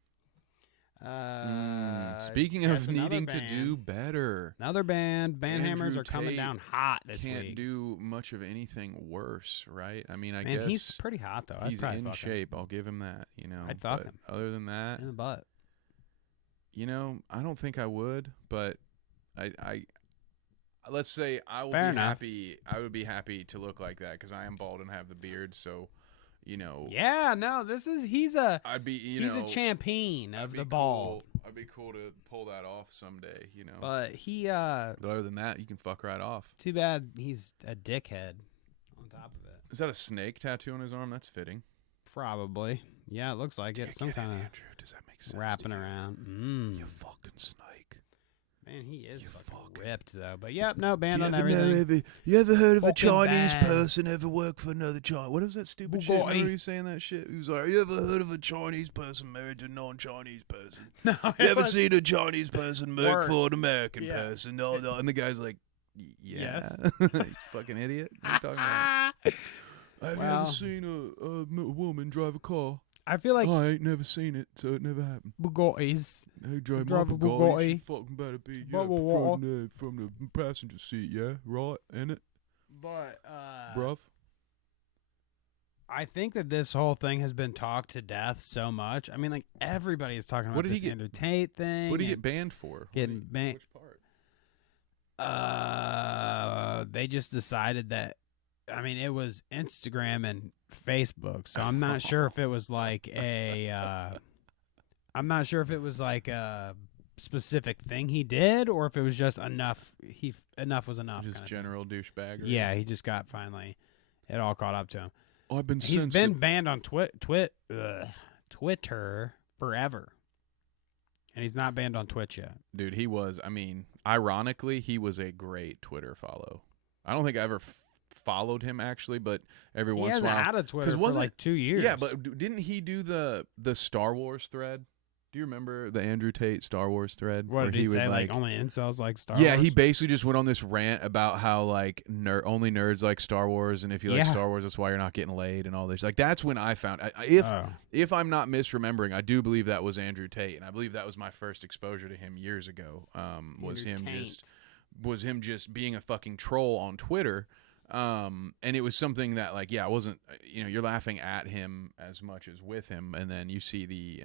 Speaking that's of another needing to band. do better, Another band, Bandhammers Andrew are coming Tate down hot this can't week. do much of anything worse, right? I mean, I Man, guess he's pretty hot though. I'd he's probably in fuck shape. I'll give him that. You know, I'd fuck but him. Other than that, him in the butt. you know, I don't think I would. But I let's say I will Fair be enough. happy. I would be happy to look like that because I am bald and have the beard. So, you know, Yeah, no, he's a I'd be. he's a champion I'd of be the bald. Cool. I'd be cool to pull that off someday. You know, But he But other than that, you can fuck right off. too bad he's a dickhead on top of it. Is that a snake tattoo on his arm? That's fitting. Probably. Yeah, it looks like it. Some kind of Andrew, does that make sense? wrapping to you? around. You fucking snake. Man, he is You fucking fuck. ripped though. But yep, no band Do on you ever know everything. you ever heard of a Fucking Chinese bad. person ever work for another Chinese? What was that stupid shit? Bugatti. Remember you saying that shit? He was like, you ever heard of a Chinese person married to a non-Chinese person? No, You it ever was- seen a Chinese person work Word. for an American Yeah. person? No, no. And the guy's like, yeah. Yes. You fucking idiot. What are you talking about? Have you Well- ever seen a woman drive a car? I feel like I ain't never seen it, so it never happened. Bugattis. Hey, drive Drive my a Bugatti. Bugatti. She fucking better be Blah, from the passenger seat, yeah, right, ain't it, But bruv? I think that this whole thing has been talked to death so much. I mean, like everybody is talking about What did he this get- Andrew Tate thing. What did he and, get banned for? getting banned- Which part? They just decided that. I mean, it was Instagram and Facebook, so I'm not sure if it was like a. I'm not sure if it was like a specific thing he did, or if it was just enough. Enough was enough. Just kinda general douchebaggery. thing. Yeah, he just got finally. It all caught up to him. Oh, I've been. He's censored. been banned on Twitter forever, and he's not banned on Twitch yet. Dude, he was. I mean, ironically, he was a great Twitter follow. I don't think I ever followed him actually, but every He once in a hasn't while. had a Twitter for wasn't- like 2 years. Yeah, but didn't he do the Star Wars thread? Do you remember the Andrew Tate Star Wars thread? what where did he say? would, Like only incels like Star Yeah, Wars? he basically just went on this rant about how like only nerds like Star Wars, and if you like Yeah. Star Wars, that's why you're not getting laid and all this. Like that's when I found Oh. if I'm not misremembering, I do believe that was Andrew Tate, and I believe that was my first exposure to him years ago. Was him just being a fucking troll on Twitter. And it was something that like I wasn't you're laughing at him as much as with him, and then you see the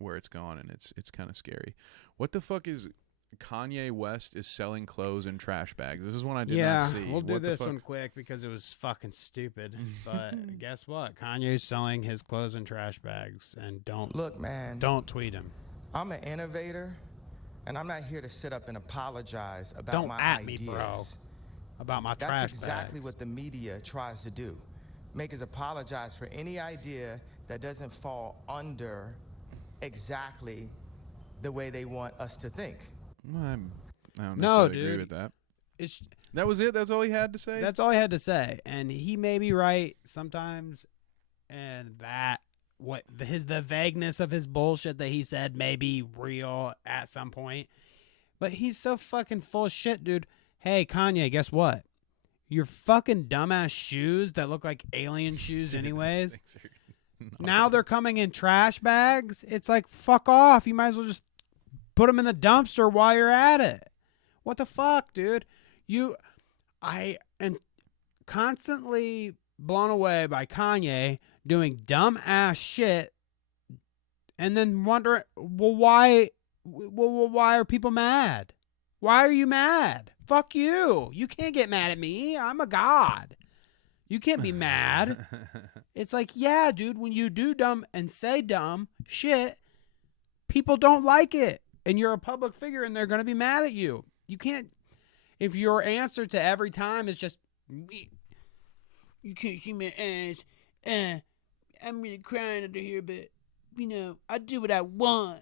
where it's gone, and it's kind of scary. What the fuck is Kanye West is selling clothes in trash bags? This is one I did not see. We'll do What the this fuck? one quick because it was fucking stupid. But guess what? Kanye's selling his clothes in trash bags, and Look, man, don't tweet him. I'm an innovator, and I'm not here to sit up and apologize about Don't my at ideas. me, bro. About my That's trash exactly bags. what the media tries to do. Make us apologize for any idea that doesn't fall under exactly the way they want us to think. I don't No, necessarily agree dude. with that. It's That was it. That's all he had to say. That's all I had to say. And he may be right sometimes, and that the vagueness of his bullshit that he said may be real at some point. But he's so fucking full of shit, dude. Hey, Kanye, guess what? Your fucking dumbass shoes that look like alien shoes anyways. Things are not Now they're coming in trash bags. It's like, fuck off. You might as well just put them in the dumpster while you're at it. What the fuck, dude? I am constantly blown away by Kanye doing dumb ass shit, and then wondering, well, why are people mad? Why are you mad? Fuck you. You can't get mad at me. I'm a god. You can't be mad. It's like, yeah, dude, when you do dumb and say dumb shit, people don't like it. And you're a public figure and they're going to be mad at you. You can't, if your answer to every time is just, you can't see my ass, I'm really crying under here, but, I do what I want.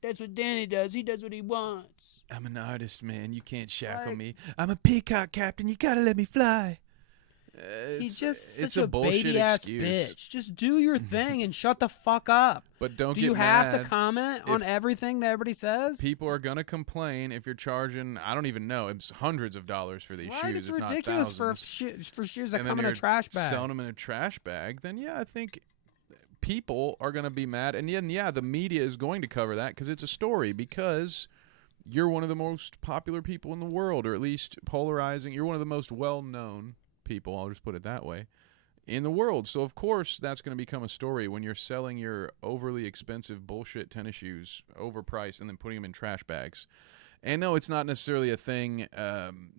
That's what Danny does. He does what he wants. I'm an artist, man. You can't shackle me. I'm a peacock captain. You gotta let me fly. He's just such it's a bullshit baby-ass excuse. bitch. Just do your thing and shut the fuck up. But don't do get you have mad to comment on everything that everybody says? People are gonna complain if you're charging, I don't even know, it's hundreds of dollars for these shoes, It's if not ridiculous thousands. for shoes that And come then in a you're trash bag. selling them in a trash bag, then yeah, I think people are going to be mad. And yeah, the media is going to cover that because it's a story, because you're one of the most popular people in the world, or at least polarizing. You're one of the most well-known people, I'll just put it that way, in the world. So, of course, that's going to become a story when you're selling your overly expensive bullshit tennis shoes overpriced and then putting them in trash bags. And no, it's not necessarily a thing.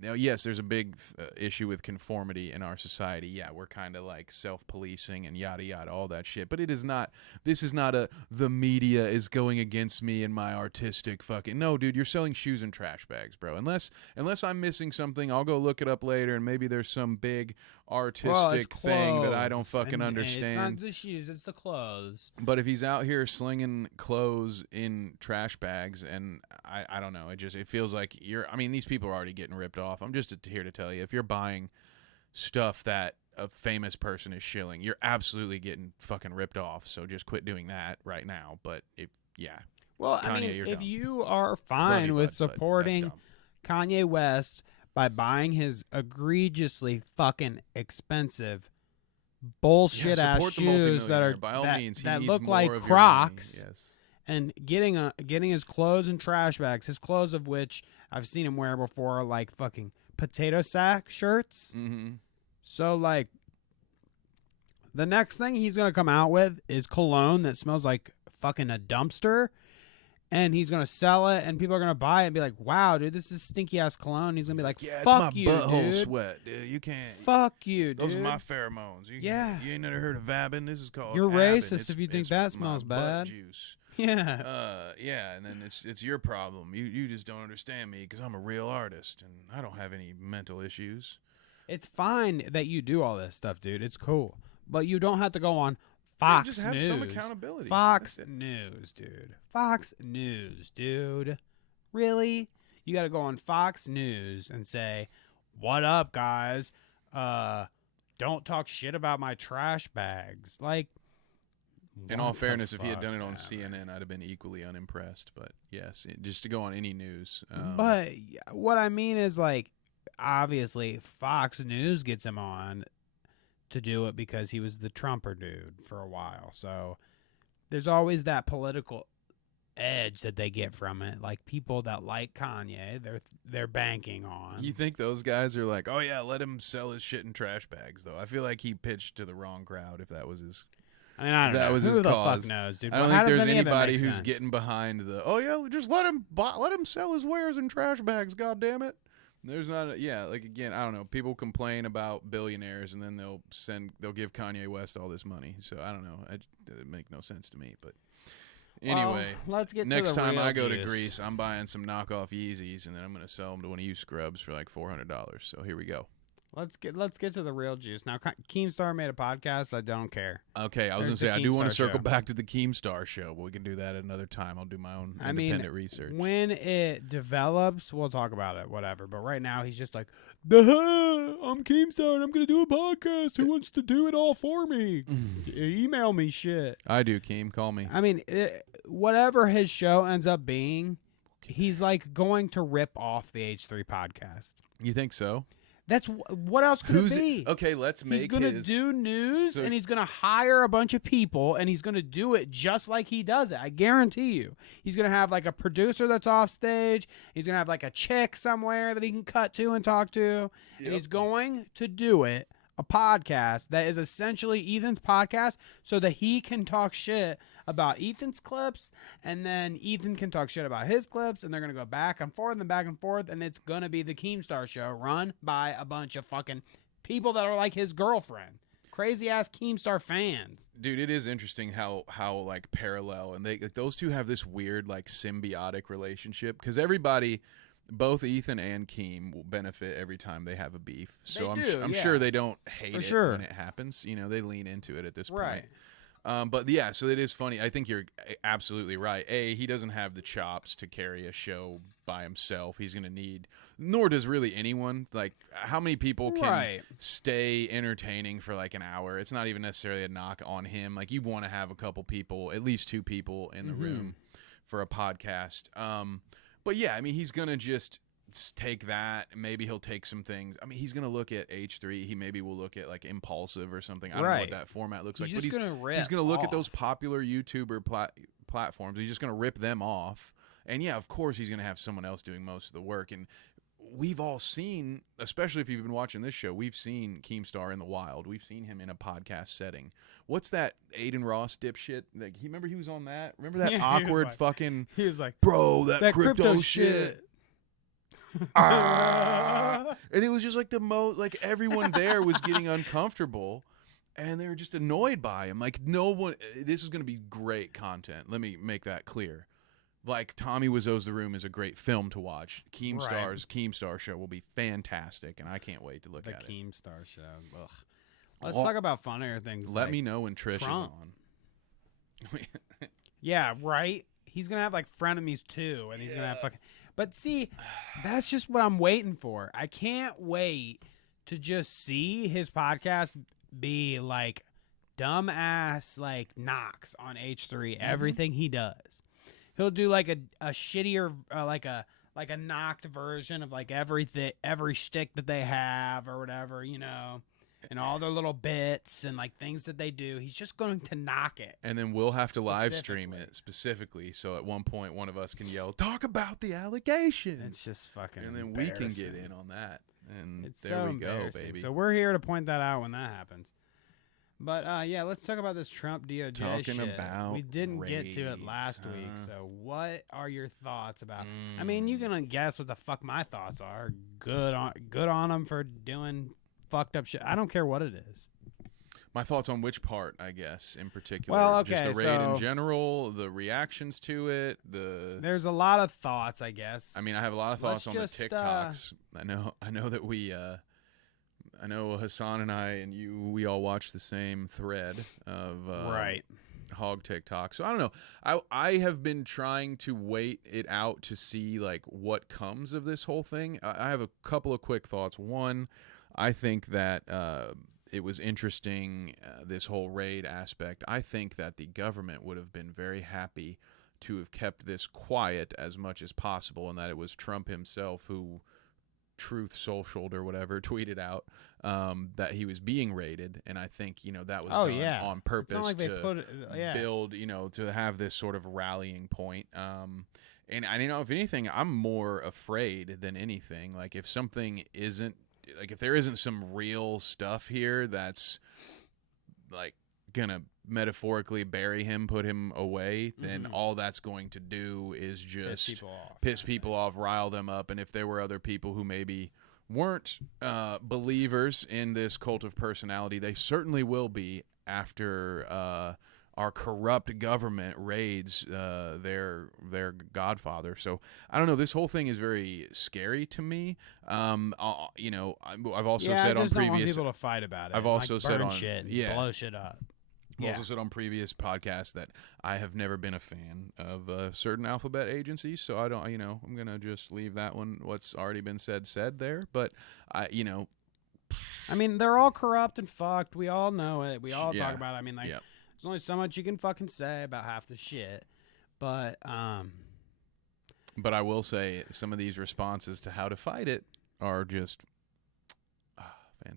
Yes, there's a big issue with conformity in our society. Yeah, we're kind of like self-policing and yada yada, all that shit. But it is not. This is not the media is going against me and my artistic fucking. No, dude, you're selling shoes in trash bags, bro. Unless I'm missing something, I'll go look it up later, and maybe there's some big artistic thing that I don't fucking understand. It's not the shoes, it's the clothes. But if he's out here slinging clothes in trash bags, and I don't know, it feels like these people are already getting ripped off. I'm just here to tell you, if you're buying stuff that a famous person is shilling, you're absolutely getting fucking ripped off. So just quit doing that right now. But Well, Kanye, if dumb. you are fine with supporting Kanye West by buying his egregiously fucking expensive bullshit ass shoes that are by all means, that he look needs like more of your Crocs, money. Yes. and getting his clothes in trash bags, his clothes of which I've seen him wear before, are like fucking potato sack shirts. Mm-hmm. So like, the next thing he's gonna come out with is cologne that smells like fucking a dumpster. And he's going to sell it, and people are going to buy it and be like, wow, dude, this is stinky-ass cologne. He's going to be like, yeah, fuck it's my you, butthole dude. sweat, dude. You can't. Fuck you, dude. Those are my pheromones. You ain't never heard of Vabbin? This is called You're Abbin. racist if you think that smells my bad. butt juice. Yeah. Yeah, and then it's your problem. You just don't understand me because I'm a real artist, and I don't have any mental issues. It's fine that you do all this stuff, dude. It's cool. But you don't have to go on Fox just have News. some accountability. Fox News, dude. Fox News, dude. Really? You got to go on Fox News and say, "What up, guys? Don't talk shit about my trash bags." Like, in all fairness, if he had done it on CNN, I'd have been equally unimpressed. But yes, just to go on any news. But what I mean is, like, obviously Fox News gets him on to do it because he was the Trumper dude for a while. So there's always that political edge that they get from it. Like, people that like Kanye, they're banking on. You think those guys are like, oh yeah, let him sell his shit in trash bags, though? I feel like he pitched to the wrong crowd if that was his. I mean, I don't know. That was Who his the cause. fuck knows, dude? I don't How think does there's any of it anybody make who's sense? getting behind the. Oh yeah, just let him sell his wares in trash bags. God damn it. There's not like, again, I don't know, people complain about billionaires and then they'll give Kanye West all this money, so I don't know, it make no sense to me. But anyway, let's get next to the time real I go to juice. Greece, I'm buying some knockoff Yeezys and then I'm going to sell them to one of you scrubs for like $400. So here we go. Let's get to the real juice. Now, Keemstar made a podcast. I don't care. Okay, I was going There's to say, the I do want to Keemstar circle show. back to the Keemstar show, but we can do that at another time. I'll do my own independent research. When it develops, we'll talk about it, whatever. But right now, he's just like, I'm Keemstar, and I'm going to do a podcast. Who wants to do it all for me? Email me shit. I do, Keem. Call me. I mean, whatever his show ends up being, he's like going to rip off the H3 podcast. You think so? That's what else could it be? Okay, let's make He's gonna do news, and he's gonna hire a bunch of people, and he's gonna do it just like he does it. I guarantee you. He's gonna have like a producer that's off stage. He's gonna have like a chick somewhere that he can cut to and talk to, and he's going to do it. A podcast that is essentially Ethan's podcast, so that he can talk shit about Ethan's clips, and then Ethan can talk shit about his clips, and they're gonna go back and forth and back and forth, and it's gonna be the Keemstar show run by a bunch of fucking people that are like his girlfriend, crazy ass Keemstar fans. Dude, it is interesting how like parallel, and they like, those two have this weird like symbiotic relationship, because everybody. Both Ethan and Keem will benefit every time they have a beef. So I'm sure they don't hate it when it happens. You know, they lean into it at this point. But yeah, so it is funny. I think you're absolutely right. He doesn't have the chops to carry a show by himself. He's going to need, nor does really anyone. Like, how many people can stay entertaining for like an hour? It's not even necessarily a knock on him. Like, you want to have a couple people, at least 2 people in the room for a podcast. But yeah, I mean, he's going to just take that. Maybe he'll take some things. I mean, he's going to look at H3. He maybe will look at like Impulsive or something. I don't know what that format looks like. But he's going to look at those popular YouTuber platforms. He's just going to rip them off. And yeah, of course, he's going to have someone else doing most of the work. And we've all seen, especially if you've been watching this show, we've seen Keemstar in the wild. We've seen him in a podcast setting. What's that Aiden Ross dipshit? Like, remember he was on that? Remember that awkward he was like, bro, that crypto shit. And it was just like the most, like everyone there was getting uncomfortable, and they were just annoyed by him. Like, no one, this is going to be great content. Let me make that clear. Like, Tommy Wiseau's The Room is a great film to watch. Keemstar's Keemstar show will be fantastic, and I can't wait to look at it. The Keemstar show. Ugh. Let's talk about funnier things. Let me know when Trish Trump. is on. Yeah, right? He's going to have, like, frenemies, too, and he's going to have fucking... But, see, that's just what I'm waiting for. I can't wait to just see his podcast be, like, dumbass, like, knocks on H3, everything he does. He'll do, like, a shittier, like a knocked version of, like, every shtick that they have or whatever, you know? And all their little bits and like things that they do. He's just going to knock it. And then we'll have to live stream it specifically. So at one point, one of us can yell, talk about the allegations. It's just fucking And then we can get in on that. And it's there so we go, baby. So we're here to point that out when that happens. But yeah, let's talk about this Trump DOJ shit. About we didn't get to it last week. So what are your thoughts about? I mean, you can guess what the fuck my thoughts are. Good on them for doing fucked up shit. I don't care what it is. My thoughts on which part, I guess, in particular. Well, okay, just the raid in general, the reactions to it, There's a lot of thoughts, I guess. I mean, I have a lot of thoughts on the TikToks. I know that I know Hassan and I and you, we all watch the same thread of HOG TikTok. So I don't know. I have been trying to wait it out to see like what comes of this whole thing. I have a couple of quick thoughts. One, I think that it was interesting, this whole raid aspect. I think that the government would have been very happy to have kept this quiet as much as possible, and that it was Trump himself who, Truth Social or whatever, tweeted out that he was being raided. And I think, that was done on purpose to build, to have this sort of rallying point. And if anything, I'm more afraid than anything. Like, if something isn't, like, if there isn't some real stuff here that's like gonna metaphorically bury him, put him away, then all that's going to do is just piss people off, rile them up. And if there were other people who maybe weren't believers in this cult of personality, they certainly will be after our corrupt government raids their godfather. So I don't know. This whole thing is very scary to me. I've also said on previous. Don't want people to fight about it. I've also said on shit and blow shit up. I've also said on previous podcasts that I have never been a fan of certain alphabet agencies. So I don't. I'm gonna just leave that one. What's already been said there. But I mean, they're all corrupt and fucked. We all know it. We all talk about it. I mean, like. There's only so much you can fucking say about half the shit. But I will say some of these responses to how to fight it are just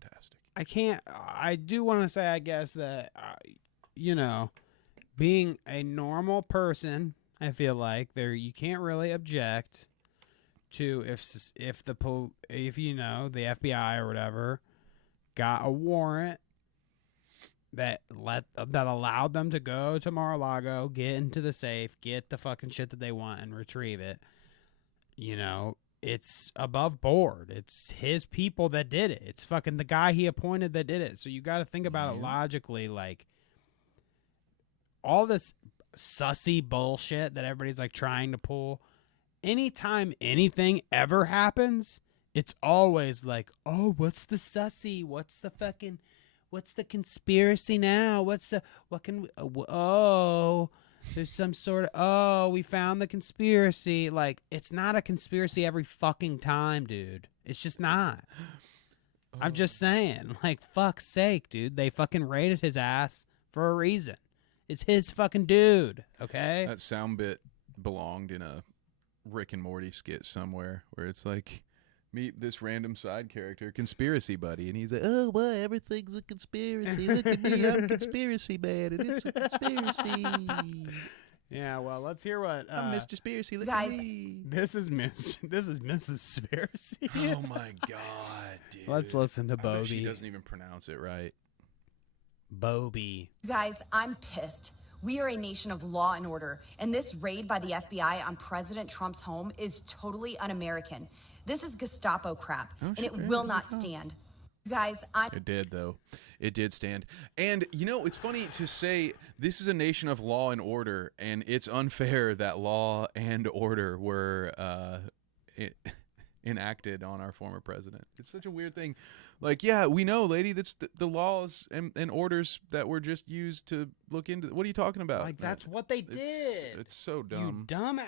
fantastic. I do want to say, I guess, that, you know, being a normal person, I feel like you can't really object to if you know, the FBI or whatever got a warrant that allowed them to go to Mar-a-Lago, get into the safe, get the fucking shit that they want, and retrieve it. You know, it's above board. It's his people that did it. It's fucking the guy he appointed that did it. So you got to think about it logically. Like, all this sussy bullshit that everybody's like trying to pull. Anytime anything ever happens, it's always like, oh, what's the sussy? What's the conspiracy now? There's some sort of, we found the conspiracy. Like, it's not a conspiracy every fucking time, dude. It's just not. I'm just saying, like, fuck's sake, dude. They fucking raided his ass for a reason. It's his fucking dude, okay? That sound bit belonged in a Rick and Morty skit somewhere where it's like, meet this random side character, conspiracy buddy, and he's like, oh, well, everything's a conspiracy. Look at me, I'm a conspiracy man, and it's a conspiracy. Yeah, well, let's hear what I'm Mr. Spiracy. Look guys, at me. This is Mrs. Spiracy. Oh my god, dude. Let's listen to I bet she Bobby. doesn't even pronounce it right. Bobby. Guys, I'm pissed. We are a nation of law and order, and this raid by the FBI on President Trump's home is totally un-American. This is Gestapo crap, and it will not stand. Guys, It did, though. It did stand. And, you know, it's funny to say this is a nation of law and order, and it's unfair that law and order were enacted on our former president. It's such a weird thing. Like, yeah, we know, lady, that's the laws and orders that were just used to look into. What are you talking about? Like, that's what they did. It's so dumb. You dumbass.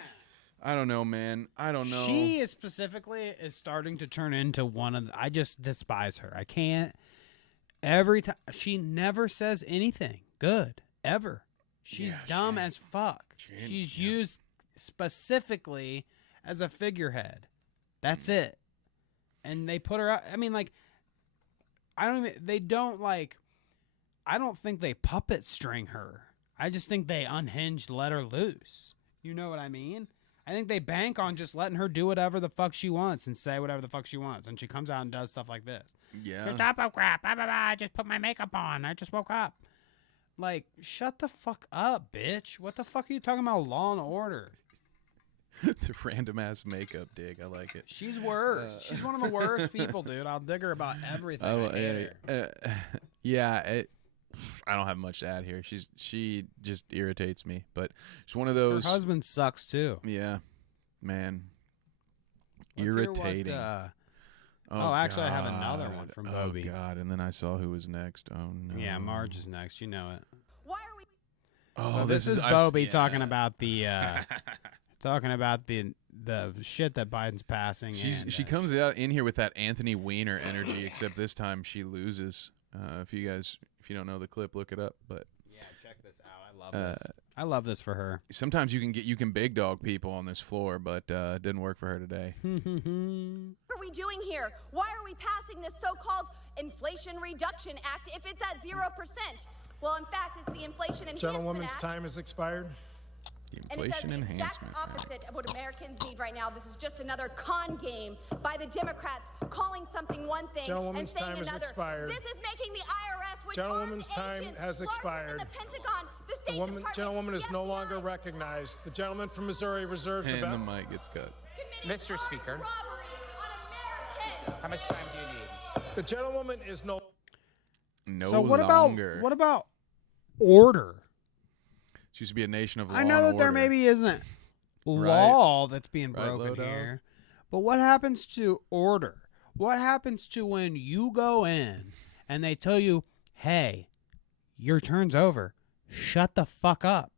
I don't know, man. I don't know. She is starting to turn into one of I just despise her. I can't. Every time. She never says anything good, ever. She's dumb as fuck. She's used specifically as a figurehead. That's it. And they put her out. I mean, like, I don't think they puppet string her. I just think they unhinged, let her loose. You know what I mean? I think they bank on just letting her do whatever the fuck she wants and say whatever the fuck she wants. And she comes out and does stuff like this. Yeah. Gestapo crap. Blah, blah, blah. I just put my makeup on. I just woke up. Like, shut the fuck up, bitch. What the fuck are you talking about, law and order? The random ass makeup dig. I like it. She's worse. She's one of the worst people, dude. I'll dig her about everything. I don't have much to add here. She just irritates me, but she's one of those. Her husband sucks too. Yeah, man. Let's irritating. Actually, I have another one from Bobby. Oh God! And then I saw who was next. Oh no. Yeah, Marge is next. You know it. why are we? Oh, So this is Bobby talking about the the shit that Biden's passing. She comes out in here with that Anthony Weiner energy, except this time she loses. If you don't know the clip, look it up. But yeah, check this out. I love this. I love this for her. Sometimes you can big dog people on this floor, but it didn't work for her today. What are we doing here? Why are we passing this so-called Inflation Reduction Act if it's at 0%? Well, in fact, it's the Inflation Enhancement Gentlewoman's Act. time has expired. The And it does Inflation the exact Enhancement Act. opposite of what Americans need right now. This is just another con game by the Democrats, calling something one thing and Gentlewoman's saying time has another. expired. This is making the IRS, which Gentlewoman's armed time agents has larger expired. than the Pentagon, the State Department, Gentlewoman is the no FBI, longer recognized. The gentleman from Missouri reserves the And the balance. mic gets cut. committing Mr. armed Speaker. robbery on Americans. How much time do you need? The gentlewoman is no. No So longer. what about order? It used to be a nation of law I know that and there order. maybe isn't law that's being Right, broken Lodo? here, but what happens to order? What happens to when you go in and they tell you, "Hey, your turn's over. Shut the fuck up."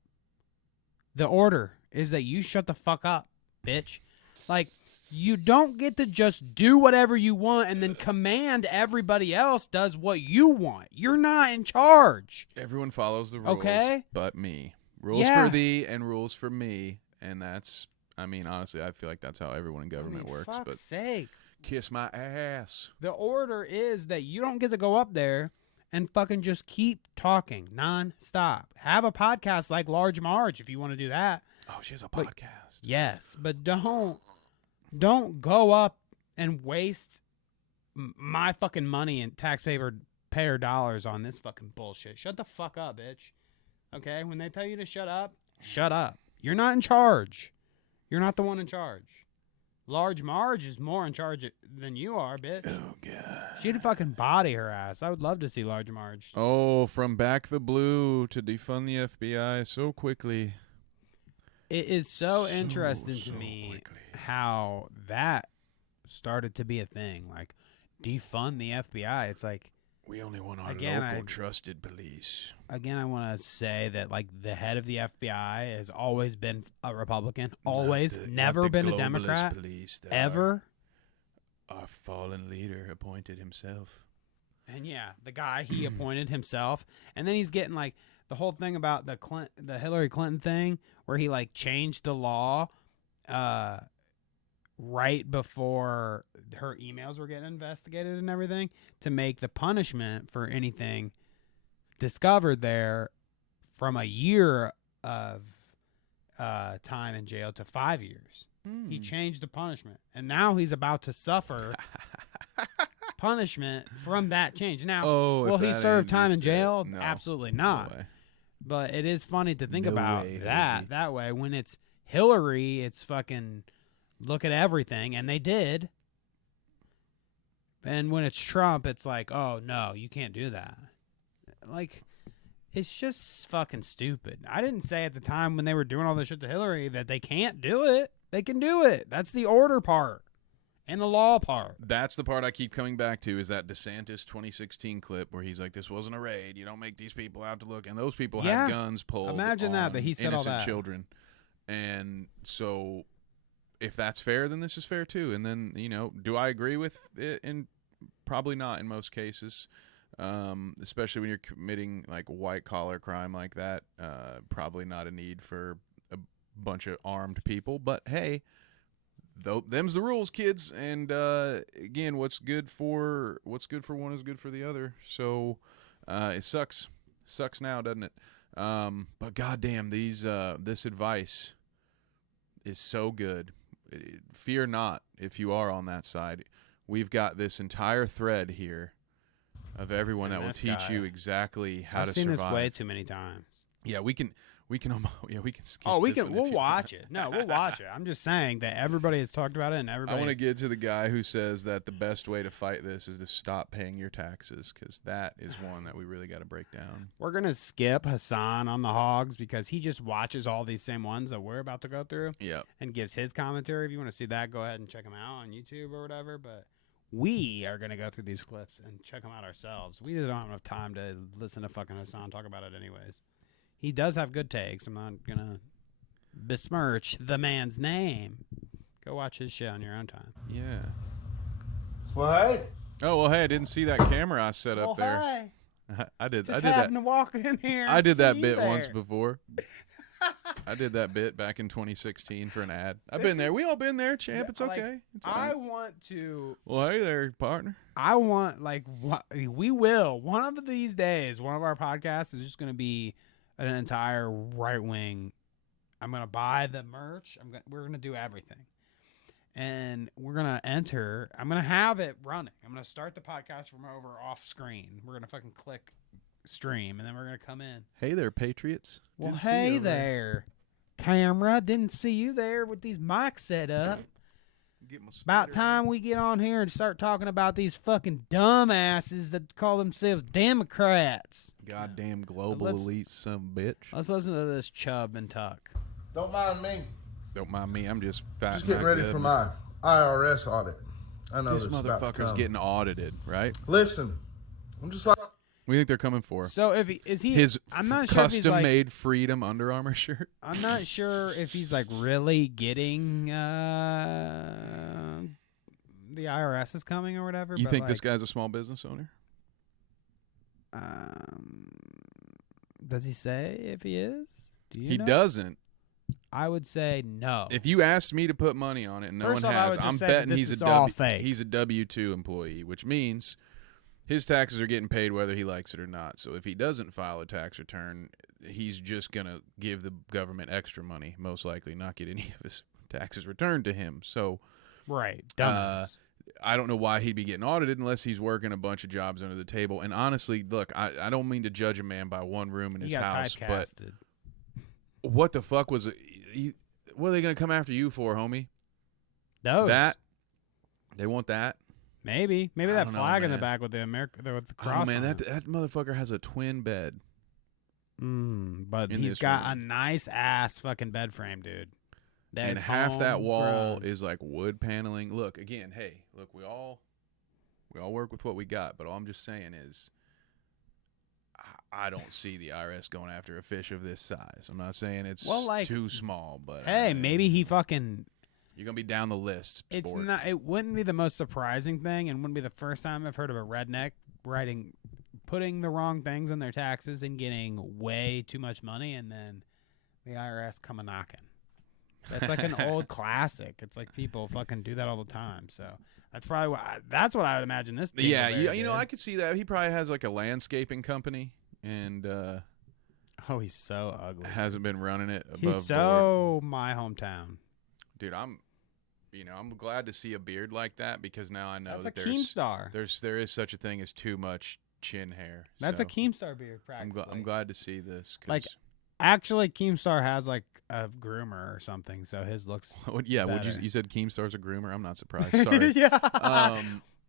The order is that you shut the fuck up, bitch. Like, you don't get to just do whatever you want and then command everybody else does what you want. You're not in charge. Everyone follows the rules, Okay. but me. Rules Yeah. for thee and rules for me, and that's. I mean, honestly, I feel like that's how everyone in government works. Fuck's But sake. Kiss my ass. The order is that you don't get to go up there and fucking just keep talking nonstop. Have a podcast like Large Marge if you want to do that. Oh, she has a But- podcast. Yes, but don't go up and waste my fucking money and taxpayer dollars on this fucking bullshit. Shut the fuck up, bitch. Okay? When they tell you to shut up, shut up. You're not in charge. You're not the one in charge. Large Marge is more in charge than you are, bitch. Oh, God. She'd fucking body her ass. I would love to see Large Marge. Oh, from back the blue to defund the FBI so quickly. It is so interesting to so me quickly. how that started to be a thing. Like, defund the FBI. It's like, We only want our Again, local I- trusted police. again, I want to say that, like, the head of the FBI has always been a Republican. Always. Not Never the been a globalist Democrat. Police that Ever. Our fallen leader appointed himself. And yeah, the guy he appointed himself, and then he's getting like the whole thing about the Hillary Clinton thing, where he like changed the law, right before her emails were getting investigated and everything, to make the punishment for anything discovered there from a year of time in jail to 5 years. He changed the punishment, and now he's about to suffer punishment from that change. Now, Oh, if will he that serve ain't time in just it. jail? No. Absolutely No not. way. But it is funny to think No about way, that Hosey. that way. When it's Hillary, it's fucking look at everything, and they did. And when it's Trump, it's like, oh no, you can't do that. Like, it's just fucking stupid. I didn't say at the time when they were doing all this shit to Hillary that they can't do it. They can do it. That's the order part and the law part. That's the part I keep coming back to, is that DeSantis 2016 clip where he's like, this wasn't a raid. You don't make these people out to look. And those people Yeah. had guns pulled Imagine that on he said all innocent that. children. And so if that's fair, then this is fair too. And then, do I agree with it? And probably not in most cases, especially when you're committing like white collar crime like that. Probably not a need for a bunch of armed people. But hey, them's the rules, kids. And again, what's good for one is good for the other. So it sucks now, doesn't it? But goddamn, this advice is so good. Fear not if you are on that side. We've got this entire thread here of everyone And that will this teach guy. you exactly how I've to seen survive. this way too many times. Yeah, we can skip. Oh, this one if we'll you watch it. No, we'll watch it. I'm just saying that everybody has talked about it, and I everybody. want to get to the guy who says that the best way to fight this is to stop paying your taxes, because that is one that we really got to break down. We're gonna skip Hassan on the Hogs because he just watches all these same ones that we're about to go through Yeah. and gives his commentary. If you want to see that, go ahead and check him out on YouTube or whatever. But we are gonna go through these clips and check them out ourselves. We just don't have enough time to listen to fucking Hassan talk about it, anyways. He does have good takes. I'm not gonna besmirch the man's name. Go watch his shit on your own time. Yeah. What? Oh well, hey, I didn't see that camera I set up there. Hi. I did. Just I did happened that. to walk in here. I and did that see bit you once there. before. I did that bit back in 2016 for an ad. I've This been there. is- We all been there, champ. It's Like, okay. It's all I right. want to. Well, hey there, partner. I want we will one of these days. One of our podcasts is just going to be an entire right wing. I'm going to buy the merch. We're going to do everything, and we're going to enter. I'm going to have it running. I'm going to start the podcast from over off screen. We're going to fucking click stream, and then we're going to come in. Hey there, Patriots. Well, Didn't see you hey over there, camera. Didn't see you there with these mics set up. Get my About spider time we get on here and start talking about these fucking dumbasses that call themselves Democrats. Goddamn global Let's- elite son of a bitch. Let's listen to this Chubb and Tuck. Don't mind me. Don't mind me. I'm just fat. Just getting ready for my IRS audit. I know This this is about to motherfucker's come. getting audited, right? Listen, I'm just like We think they're coming for So if he is he, his I'm not sure if he's like, custom-made Freedom Under Armour shirt. I'm not sure if he's like really getting the IRS is coming or whatever. You but think this like, guy's a small business owner? Does he say if he is? Do you He know? doesn't. I would say no. If you asked me to put money on it, and no First one off, I has, would just I'm say that betting this he's is a all fake. he's a W-2 employee, which means his taxes are getting paid whether he likes it or not. So if he doesn't file a tax return, he's just gonna give the government extra money, most likely not get any of his taxes returned to him. So Right. Dumbass. I don't know why he'd be getting audited unless he's working a bunch of jobs under the table. And honestly, look, I don't mean to judge a man by one room in He his got house, but typecasted. what the fuck was it? What are they going to come after you for, homie? Those. That? They want that? Maybe I that don't know, flag in the man. back with the Oh, cross. man, on that it. motherfucker has a twin bed. But in he's this got a room. nice ass fucking bed frame, dude. That And is half that wall homegrown. is like wood paneling. Look, again, hey, look, we all work with what we got, but all I'm just saying is I don't see the IRS going after a fish of this size. I'm not saying it's too small, but hey, maybe he fucking. You're gonna be down the list. It's sport. not. It wouldn't be the most surprising thing, and wouldn't be the first time I've heard of a redneck putting the wrong things on their taxes and getting way too much money, and then the IRS come a knocking. That's like an old classic. It's like people fucking do that all the time. So that's probably that's what I would imagine this. Yeah, you know, I could see that. He probably has like a landscaping company, and oh, he's so ugly. Hasn't been running it above He's so my hometown. Dude, I'm glad to see a beard like that because now I know That's that a Keemstar. there is such a thing as too much chin hair. That's so a Keemstar beard, practically. I'm glad to see this. 'Cause Like, actually, Keemstar has like a groomer or something, so his looks. yeah, better. you said Keemstar's a groomer. I'm not surprised. Sorry. Yeah.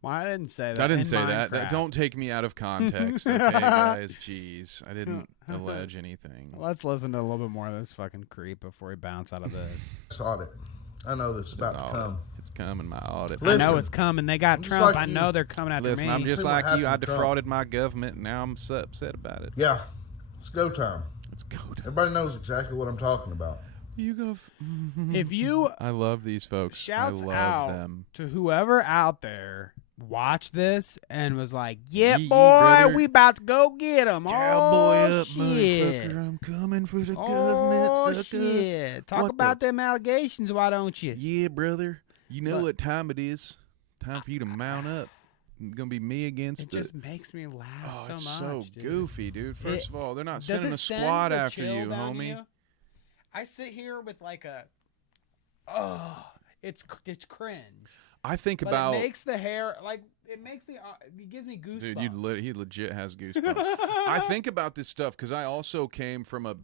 Well, I didn't say that. I didn't In say that. Minecraft. Don't take me out of context, okay, guys? Jeez, I didn't allege anything. Let's listen to a little bit more of this fucking creep before we bounce out of this. Audit. I know this is about to come. It's coming, my audit. Listen, I know it's coming. They got I'm just Trump. like I you. know they're coming after Listen, me. I'm just See what like you. I happened to Trump. defrauded my government, and now I'm so upset about it. Yeah, it's go time. It's go time. Everybody knows exactly what I'm talking about. You go. If you I love these folks. shouts I love out them. to whoever out there watched this and was like, "Yeah, Yee, boy, brother. we about to go get them." Cowboy Oh up, shit! motherfucker! I'm coming for the Oh government, sucker. shit! Talk What about them allegations, why don't you? Yeah, brother. You know But- what time it is. Time for you to mount up. It's gonna be me against It the. just makes me laugh Oh, so it's much. so dude. goofy, dude. First of all, they're not Does sending it a send squad the after chill you, down homie. you? I sit here with like a, it's cringe. I think But about. it makes the hair like it makes the it gives me goosebumps. Dude, he legit has goosebumps. I think about this stuff because I also came from a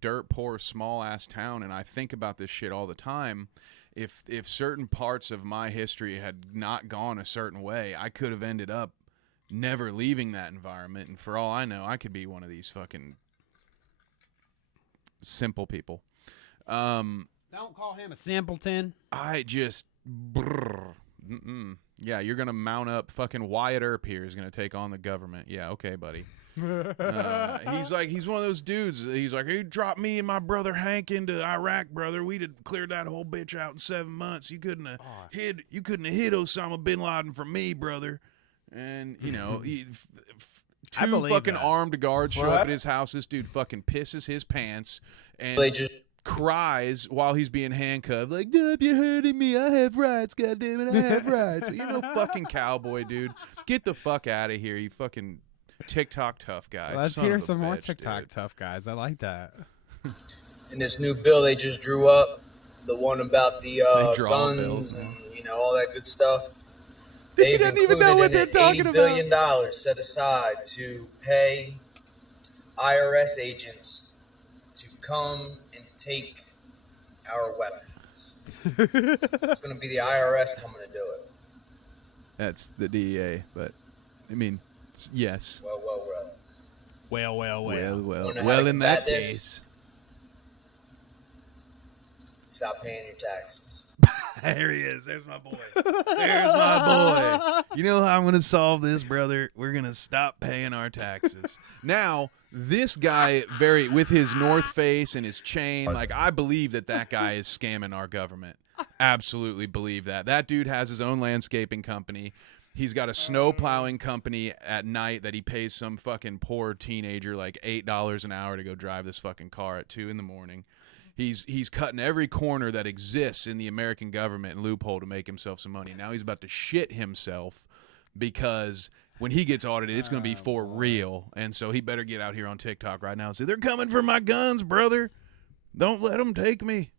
dirt poor small ass town, and I think about this shit all the time. If certain parts of my history had not gone a certain way, I could have ended up never leaving that environment, and for all I know, I could be one of these fucking simple people. Don't call him a simpleton. I just. Yeah, you're gonna mount up. Fucking Wyatt Earp here is gonna take on the government. Yeah, okay, buddy. He's one of those dudes. He's like, he dropped me and my brother Hank into Iraq, brother. We'd have cleared that whole bitch out in 7 months. You couldn't have hid Osama bin Laden from me, brother. And you know, I two believe fucking that. armed guards show up What? at his house. This dude fucking pisses his pants and They just cries while he's being handcuffed, like, "Dub, you're hurting me. I have rights, goddammit, I have rights." You're no fucking cowboy, dude. Get the fuck out of here, you fucking TikTok tough guy. Let's Son hear of a some more bitch, TikTok dude. tough guys. I like that. in this new bill they just drew up, the one about the draw guns bills, and all that good stuff. They've don't even included know what in they're it talking $80 billion set aside to pay IRS agents to come and take our weapons. It's going to be the IRS coming to do it. That's the DEA, but I mean, yes. Well. Well. Wonder how Well. to In that combat this? case, Stop paying your taxes. there he is. There's my boy. There's my boy. You know how I'm going to solve this, brother? We're going to stop paying our taxes. Now, this guy, with his North Face and his chain, like, I believe that guy is scamming our government. Absolutely believe that. That dude has his own landscaping company. He's got a snow plowing company at night that he pays some fucking poor teenager like $8 an hour to go drive this fucking car at 2 a.m. He's cutting every corner that exists in the American government and loophole to make himself some money. Now he's about to shit himself because when he gets audited, it's going to be for real. And so he better get out here on TikTok right now and say, "They're coming for my guns, brother. Don't let them take me."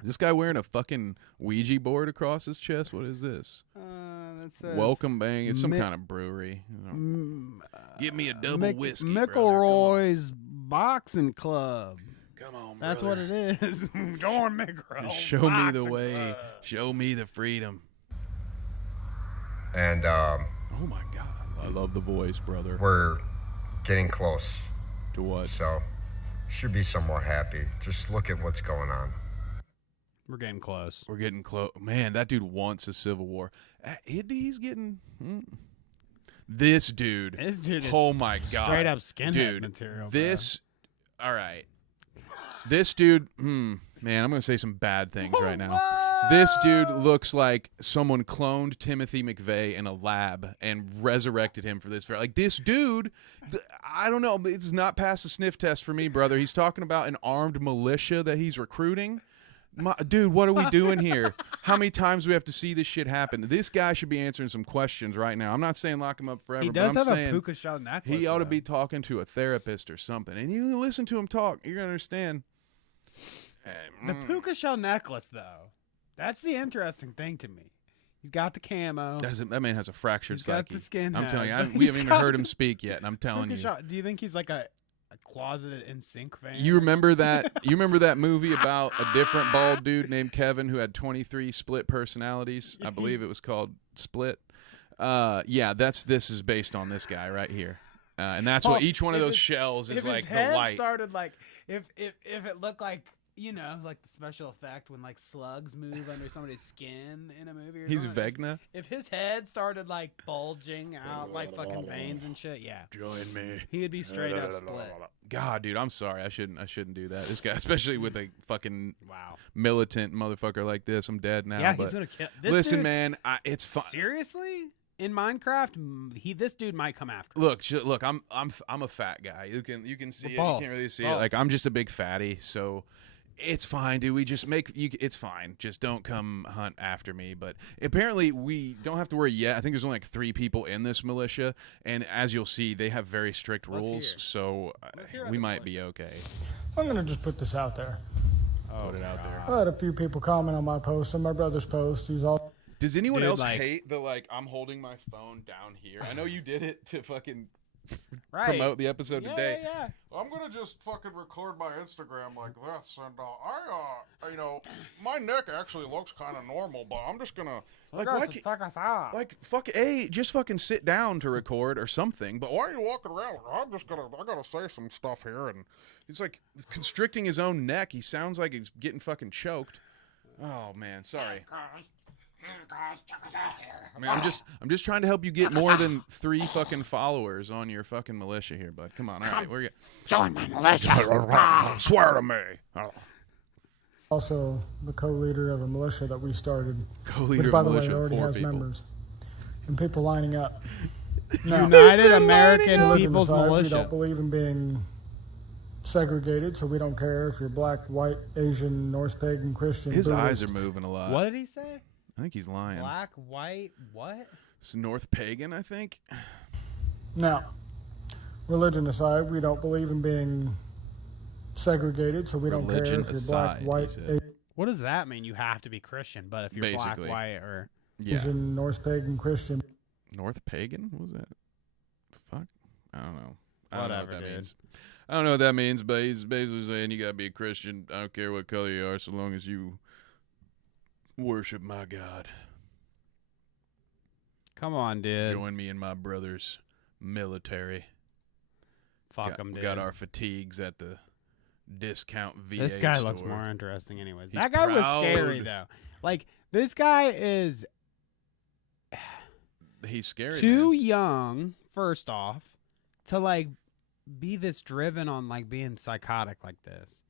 Is this guy wearing a fucking Ouija board across his chest? What is this? That says Welcome Bang. It's some kind of brewery. Give me a double whiskey, McElroy's Boxing Club. Come on, That's brother. what it is. Join McElroy. Show me the way. Show me the freedom. And oh my God, I love the voice, brother. we're getting close. To what? So, should be somewhat happy. Just look at what's going on. We're getting close. We're getting close. Man, that dude wants a civil war. He's getting... This dude. This dude is oh my God. straight up skinhead dude, material. This... All right. This dude... man, I'm going to say some bad things right now. This dude looks like someone cloned Timothy McVeigh in a lab and resurrected him for this. Like, this dude, I don't know. It's not past the sniff test for me, brother. He's talking about an armed militia that he's recruiting. Dude, what are we doing here? How many times do we have to see this shit happen? This guy should be answering some questions right now. I'm not saying lock him up forever. He does but I'm have saying a puka shell necklace. he ought to though. be talking to a therapist or something. And you listen to him talk, you're going to understand. The puka shell necklace, though. That's the interesting thing to me. He's got the camo. That man has a fractured He's psyche. got the skin. I'm telling you, head, we he's haven't even got heard him the speak yet, and I'm telling puka you. shell. Do you think he's like a closeted NSYNC fan? You remember that? You remember that movie about a different bald dude named Kevin who had 23 split personalities? I believe it was called Split. Yeah, this is based on this guy right here, and that's what each one of those shells is like. His head the light. started like if it looked like. You know, like the special effect when like slugs move under somebody's skin in a movie. Or He's something. Vecna. If his head started like bulging out like fucking veins and shit, yeah. Join me. He would be straight up split. God, dude, I'm sorry. I shouldn't do that. This guy, especially with a fucking Wow. militant motherfucker like this, I'm dead now. Yeah, but he's gonna kill. This listen, dude, man, it's fun. Seriously, in Minecraft, this dude might come after. Look, I'm a fat guy. You can see it. Both. You can't really see it. Both. Like, I'm just a big fatty, so it's fine, dude. We just it's fine. Just don't come hunt after me. But apparently we don't have to worry yet. I think there's only like 3 people in this militia, and as you'll see, they have very strict rules, so we might be okay. I'm going to just put this out there. Put it out there. I had a few people comment on my post, on my brother's post. He's all... Does anyone Dude, else like- hate the I'm holding my phone down here? I know you did it to fucking Right. promote the episode today. Yeah. I'm gonna just fucking record my Instagram like this, and my neck actually looks kind of normal, but I'm just gonna just fucking sit down to record or something. But why are you walking around? I gotta say some stuff here, and he's like constricting his own neck. He sounds like he's getting fucking choked. Oh man, sorry. I mean, I'm just trying to help you get more than 3 fucking followers on your fucking militia here, bud. Come on, all right, we're good. Join my militia. swear to me. Also the co-leader of a militia that we started. Co-leader which, by of the way, militia, already 4 has people. members. And people lining up. Now, United American religion People's aside, We Militia. don't believe in being segregated, so we don't care if you're black, white, Asian, Norse pagan, Christian. His Buddhist. eyes are moving a lot. What did he say? I think he's lying. Black, white, what? It's North Pagan, I think. Now, religion aside, we don't believe in being segregated, so we don't care Religion if you're aside, black, he white, said. What does that mean? You have to be Christian, but if you're Basically. black, white, or Yeah. Asian, Norse pagan, Christian. North Pagan? What was that? Fuck. I don't know. I don't know what Whatever, that dude. means. I don't know what that means, but he's basically saying you gotta be a Christian. I don't care what color you are, so long as you worship my God. come on, dude. Join me in my brother's military. Fuck him, We dude. got our fatigues at the discount VA This guy store. looks more interesting, anyways. He's That guy was proud. scary though. Like this guy is He's scary. too man. young. First off, to like be this driven on like being psychotic like this,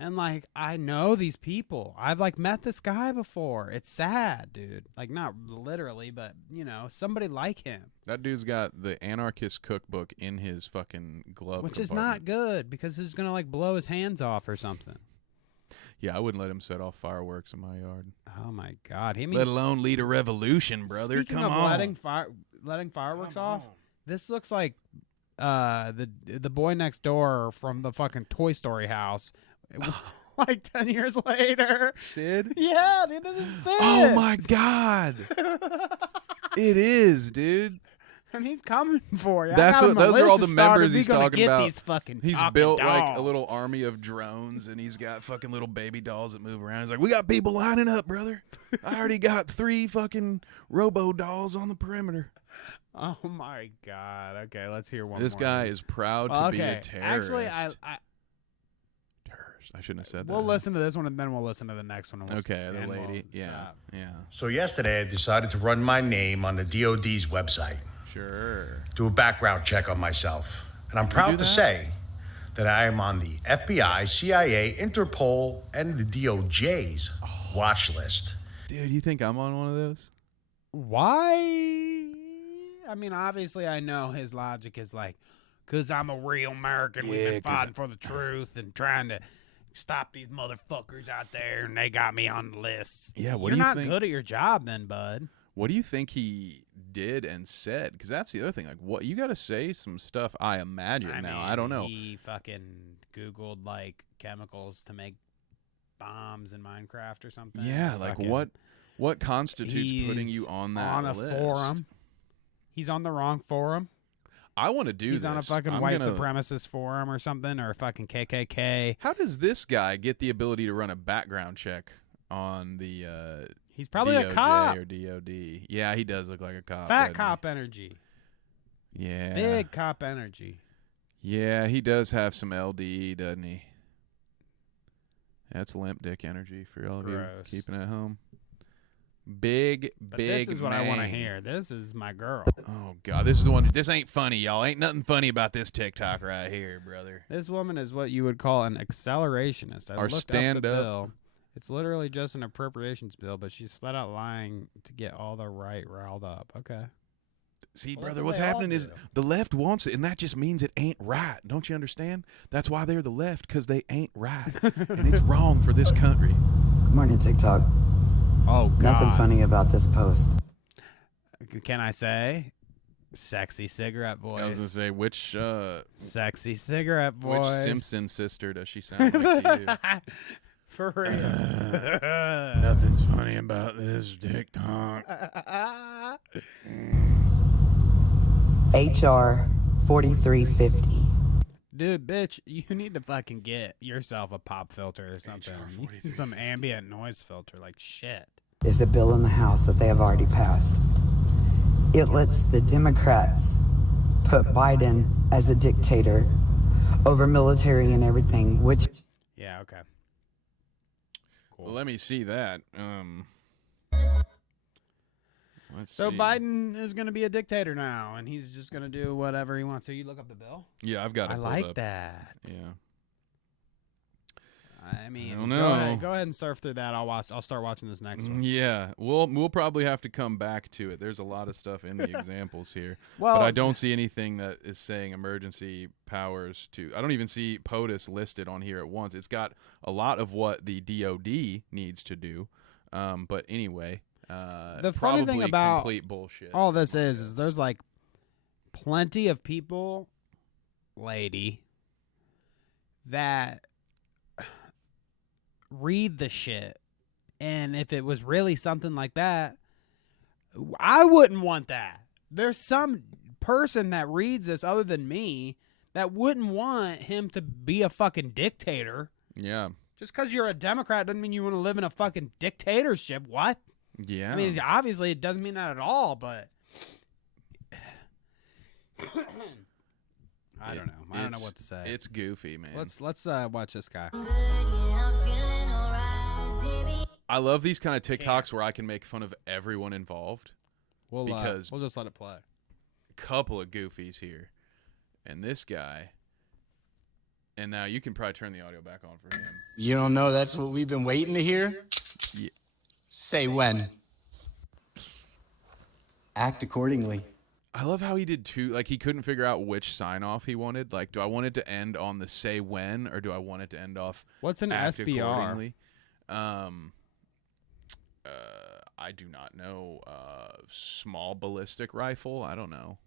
And, like, I know these people. I've, like, met this guy before. It's sad, dude. Like, not literally, but, you know, somebody like him. That dude's got the anarchist cookbook in his fucking glove Which is compartment. not good because he's going to, like, blow his hands off or something. Yeah, I wouldn't let him set off fireworks in my yard. Oh, my God. Let alone lead a revolution, brother. Speaking Come of on. letting fireworks off, this looks like the boy next door from the fucking Toy Story house. Like 10 years later. Sid? Yeah, dude, this is Sid. Oh, my God. It is, dude. And he's coming for you. Those are all the members he's talking about. These fucking he's talking built dolls. like a little army of drones, and he's got fucking little baby dolls that move around. He's like, we got people lining up, brother. I already got 3 fucking robo dolls on the perimeter. Oh my God. Okay, let's hear one This more. guy is proud to be a terrorist. Actually, I shouldn't have said that. We'll listen to this one, and then we'll listen to the next one. Okay, the lady. Yeah. So yesterday I decided to run my name on the DOD's website. Sure. Do a background check on myself. And I'm proud to say that I am on the FBI, CIA, Interpol, and the DOJ's watch list. Dude, you think I'm on one of those? Why? I mean, obviously, I know his logic is like, because I'm a real American. We've been fighting for the truth and trying to stop these motherfuckers out there, and they got me on the lists. Yeah, what You're do you not think? good at your job then, bud. What do you think he did and said? Because that's the other thing. Like, what you got to say some stuff. I imagine now. I don't know. He fucking Googled like chemicals to make bombs in Minecraft or something. Yeah, like what constitutes putting you on that list? Forum. He's on the wrong forum. I want to do He's this. on a fucking white supremacist forum or something, or a fucking KKK. How does this guy get the ability to run a background check on the He's probably DOJ a cop or DOD? Yeah, he does look like a cop. Fat cop energy. Yeah. Big cop energy. Yeah, he does have some LD, doesn't he? That's limp dick energy for all of you keeping it at home. Big This is what I want to man. hear. This is my girl. Oh God, this is the one. This ain't funny, y'all. Ain't nothing funny about this TikTok right here, brother. This woman is what you would call an accelerationist. I Or looked stand up the up. bill. It's literally just an appropriations bill, but she's flat out lying to get all the right riled up. Okay. See, Well, brother, that's what's what they all happening is do. the left wants it, and that just means it ain't right. Don't you understand? That's why they're the left, because they ain't right, and it's wrong for this country. Good morning, TikTok. Oh, God. Nothing funny about this post. Can I say? Sexy cigarette voice. I was gonna say which sexy cigarette voice. which Simpson sister does she sound like to you? For real. Nothing's funny about this TikTok. HR 4350. Dude, bitch, you need to fucking get yourself a pop filter or something. You need some ambient noise filter, like shit. Is a bill in the House that they have already passed. It lets the Democrats put Biden as a dictator over military and everything, which... Yeah, okay. Well, let me see that. Let's So see. Biden is going to be a dictator now, and he's just going to do whatever he wants. So you look up the bill? Yeah, I've got it. I pulled like up. that. Yeah. I mean, I don't Go know. ahead and surf through that. I'll start watching this next one. Yeah, we'll probably have to come back to it. There's a lot of stuff in the examples here, Well, but I don't see anything that is saying emergency powers to. I don't even see POTUS listed on here at once. It's got a lot of what the DOD needs to do, but anyway, The funny thing probably about complete bullshit. all this is there's like plenty of people, lady, that read the shit, and if it was really something like that, I wouldn't want that. There's some person that reads this other than me that wouldn't want him to be a fucking dictator. Yeah. Just because you're a Democrat doesn't mean you want to live in a fucking dictatorship. What? Yeah. I mean, obviously it doesn't mean that at all, but I don't know. I don't know what to say. It's goofy, man. Let's watch this guy. I love these kind of TikToks where I can make fun of everyone involved. Because we'll just let it play. Couple of goofies here, and this guy And now you can probably turn the audio back on for him. You don't know that's what we've been waiting to hear? Yeah. Say when. Act accordingly. I love how he did two. Like, he couldn't figure out which sign off he wanted. Like, do I want it to end on the say when, or do I want it to end off? What's an act SBR? accordingly? I do not know. Small ballistic rifle. I don't know.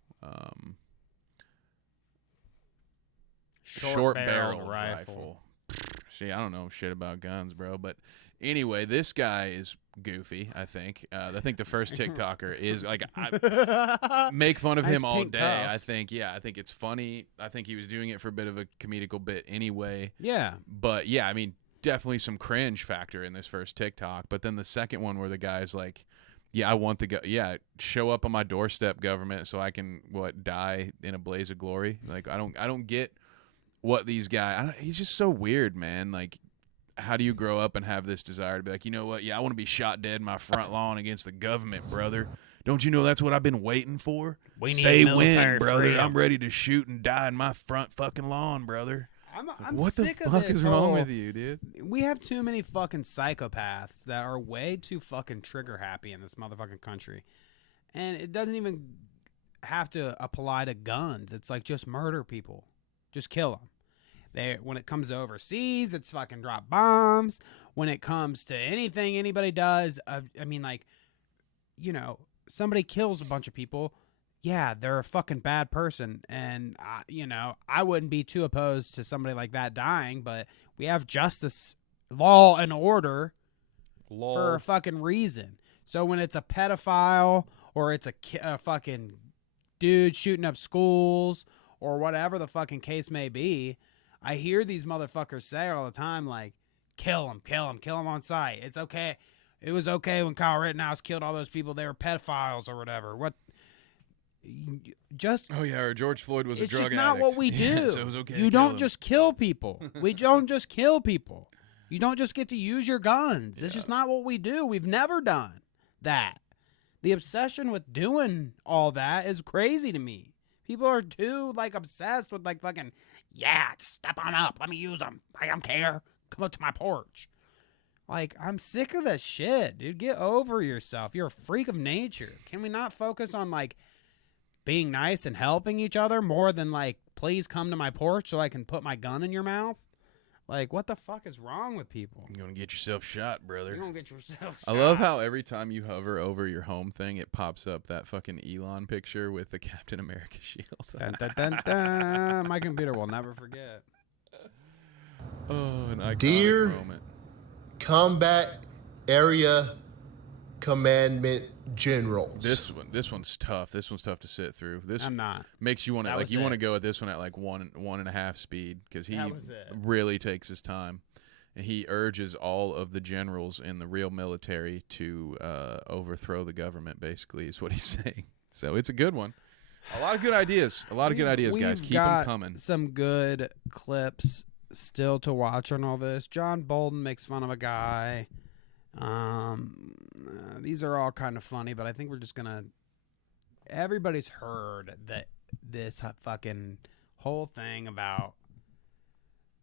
Short-barreled rifle. See, I don't know shit about guns, bro. But anyway, this guy is goofy. I think the first TikToker is like, I make fun of him all day. Cuffs. I think it's funny. I think he was doing it for a bit of a comedical bit anyway. Yeah. But yeah, I mean, definitely some cringe factor in this first TikTok. But then the second one where the guy's like, yeah, I want show up on my doorstep, government, so I can die in a blaze of glory. Like, I don't get what these guys. He's just so weird, man. Like, how do you grow up and have this desire to be like, you know what? Yeah, I want to be shot dead in my front lawn against the government, brother. Don't you know that's what I've been waiting for? We need Say military when, brother. freedom. I'm ready to shoot and die in my front fucking lawn, brother. I'm what sick the of fuck this is wrong whole- with you, dude? We have too many fucking psychopaths that are way too fucking trigger happy in this motherfucking country. And it doesn't even have to apply to guns. It's like, just murder people. Just kill them. When it comes to overseas, it's fucking drop bombs. When it comes to anything anybody does, I mean, like, you know, somebody kills a bunch of people. Yeah, they're a fucking bad person. And, you know, I wouldn't be too opposed to somebody like that dying, but we have justice, law, and order for a fucking reason. So when it's a pedophile or it's a fucking dude shooting up schools or whatever the fucking case may be, I hear these motherfuckers say all the time, like, kill him on sight. It's okay. It was okay when Kyle Rittenhouse killed all those people. They were pedophiles or whatever. Oh yeah, or George Floyd was a drug addict. It's just not what we do. Yeah, so it was okay You to kill don't him. just kill people. We don't just kill people. You don't just get to use your guns. It's just not what we do. We've never done that. The obsession with doing all that is crazy to me. People are too, like, obsessed with, like, fucking, yeah, just step on up. Let me use them. I don't care. Come up to my porch. Like, I'm sick of this shit, dude. Get over yourself. You're a freak of nature. Can we not focus on, like, being nice and helping each other more than, like, please come to my porch so I can put my gun in your mouth? Like, what the fuck is wrong with people? You're gonna get yourself shot, brother. You're gonna get yourself shot. I love how every time you hover over your home thing, it pops up that fucking Elon picture with the Captain America shield. Dun, dun, dun, dun. My computer will never forget. Oh, an iconic Dear moment. Combat Area Commandment Generals. This one's tough. This one's tough to sit through. This I'm not. Makes you want to That like was you want to it. go at this one at like 1.5 speed because he That was it. really takes his time, and he urges all of the generals in the real military to overthrow the government. Basically, is what he's saying. So it's a good one. A lot of good ideas. A lot of good ideas, guys. We've Keep them got coming. Some good clips still to watch on all this. John Bolton makes fun of a guy. These are all kind of funny, but I think we're just gonna. Everybody's heard that this fucking whole thing about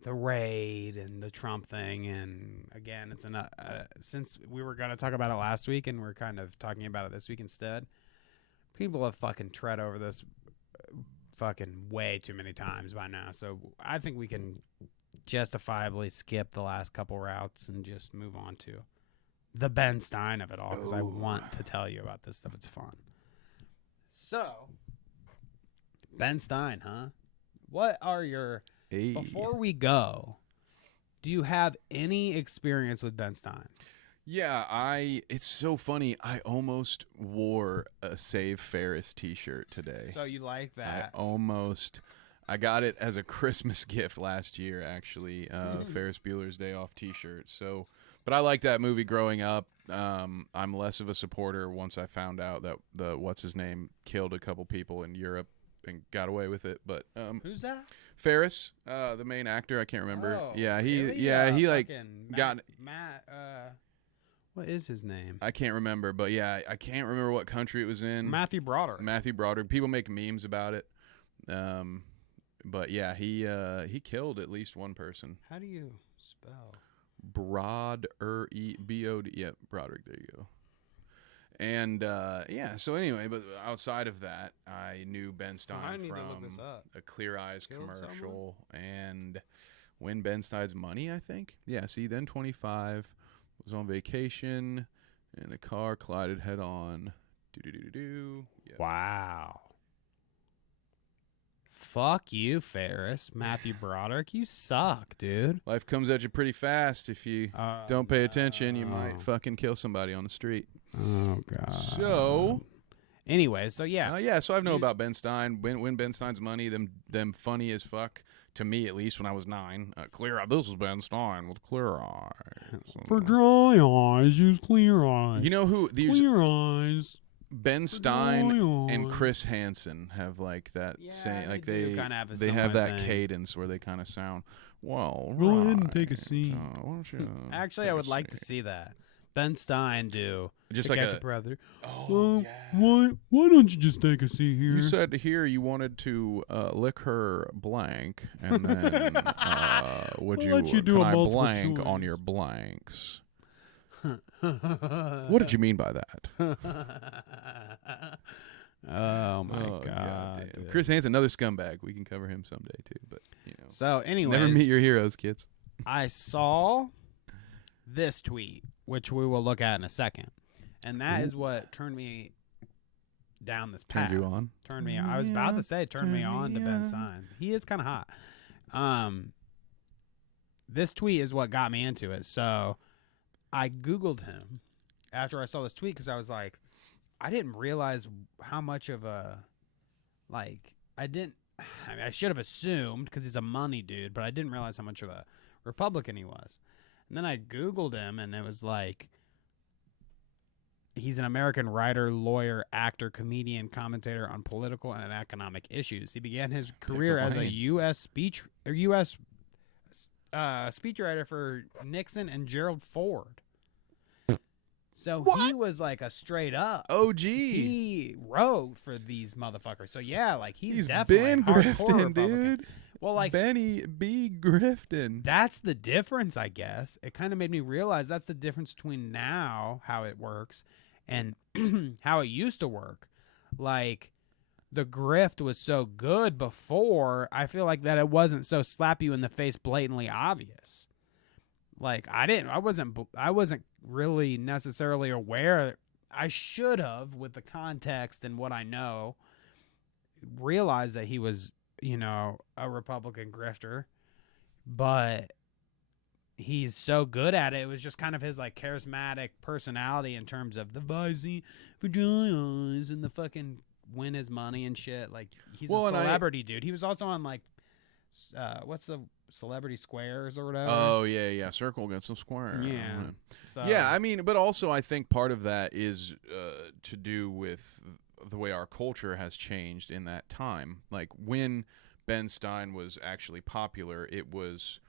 the raid and the Trump thing, and again, it's since we were gonna talk about it last week, and we're kind of talking about it this week instead. People have fucking tread over this fucking way too many times by now, so I think we can justifiably skip the last couple routes and just move on to the Ben Stein of it all, because I want to tell you about this stuff. It's fun. So, Ben Stein, huh? What are your... Hey. Before we go, do you have any experience with Ben Stein? Yeah, it's so funny. I almost wore a Save Ferris t-shirt today. So you like that? I got it as a Christmas gift last year, actually. Ferris Bueller's Day Off t-shirt. So, but I liked that movie growing up. I'm less of a supporter once I found out that the what's his name killed a couple people in Europe and got away with it. But who's that? Ferris, the main actor. I can't remember. Oh, yeah, really? he like got Matt. What is his name? I can't remember, but yeah, I can't remember what country it was in. Matthew Broderick. People make memes about it. But yeah, he killed at least one person. How do you spell? B-O-D. Yep, Broderick. There you go. And yeah, so anyway, but outside of that, I knew Ben Stein from a Clear Eyes commercial and Win Ben Stein's Money, I think. Yeah, see, then 25, was on vacation, and the car collided head on. Yep. Wow. Fuck you, Ferris. Matthew Broderick, you suck, dude. Life comes at you pretty fast. If you don't pay attention, you might fucking kill somebody on the street. Oh, God. So, anyway, so yeah. So I know about Ben Stein. Win Ben Stein's Money, them funny as fuck, to me at least, when I was 9. Clear Eye. This is Ben Stein with Clear Eyes. For dry eyes, use Clear Eyes. You know who? Clear Eyes. Ben Stein and Chris Hansen have like that same, like they have that cadence where they kind of sound, well, go ahead and take a seat. Why don't you Actually, I would like to see that. Ben Stein do just like a brother. Oh, why don't you just take a seat here? You said here you wanted to lick her blank, and then would you do a blank choice on your blanks? What did you mean by that? Oh my God. Chris Hansen, another scumbag. We can cover him someday too. But So anyways, never meet your heroes, kids. I saw this tweet, which we will look at in a second, and that is what turned me down this path. Turned you on? Turned me on. I was about to say turned me on to Ben Stein. He is kind of hot. This tweet is what got me into it. So I Googled him after I saw this tweet because I was like, I didn't realize how much of a, I should have assumed because he's a money dude, but I didn't realize how much of a Republican he was. And then I Googled him, and it was like, he's an American writer, lawyer, actor, comedian, commentator on political and economic issues. He began his career as a U.S. speechwriter for Nixon and Gerald Ford. So he was like a straight up OG. He wrote for these motherfuckers. So yeah, like he's been definitely hardcore grifting, Republican. dude. Well, like Benny B. Grifton. That's the difference, I guess. It kind of made me realize that's the difference between now how it works and how it used to work. Like the grift was so good before, I feel like that it wasn't so slap you in the face blatantly obvious. Like I wasn't really necessarily aware. I should have, with the context and what I know, realized that he was, a Republican grifter, but he's so good at it. It was just kind of his like charismatic personality in terms of the Visine for dry eyes and the fucking win his money and shit. Like he's a celebrity dude. He was also on like, what's the Celebrity Squares or whatever. Oh yeah, Circle against some Square. Yeah. So, yeah, I mean, but also I think part of that is to do with the way our culture has changed in that time. Like when Ben Stein was actually popular, it was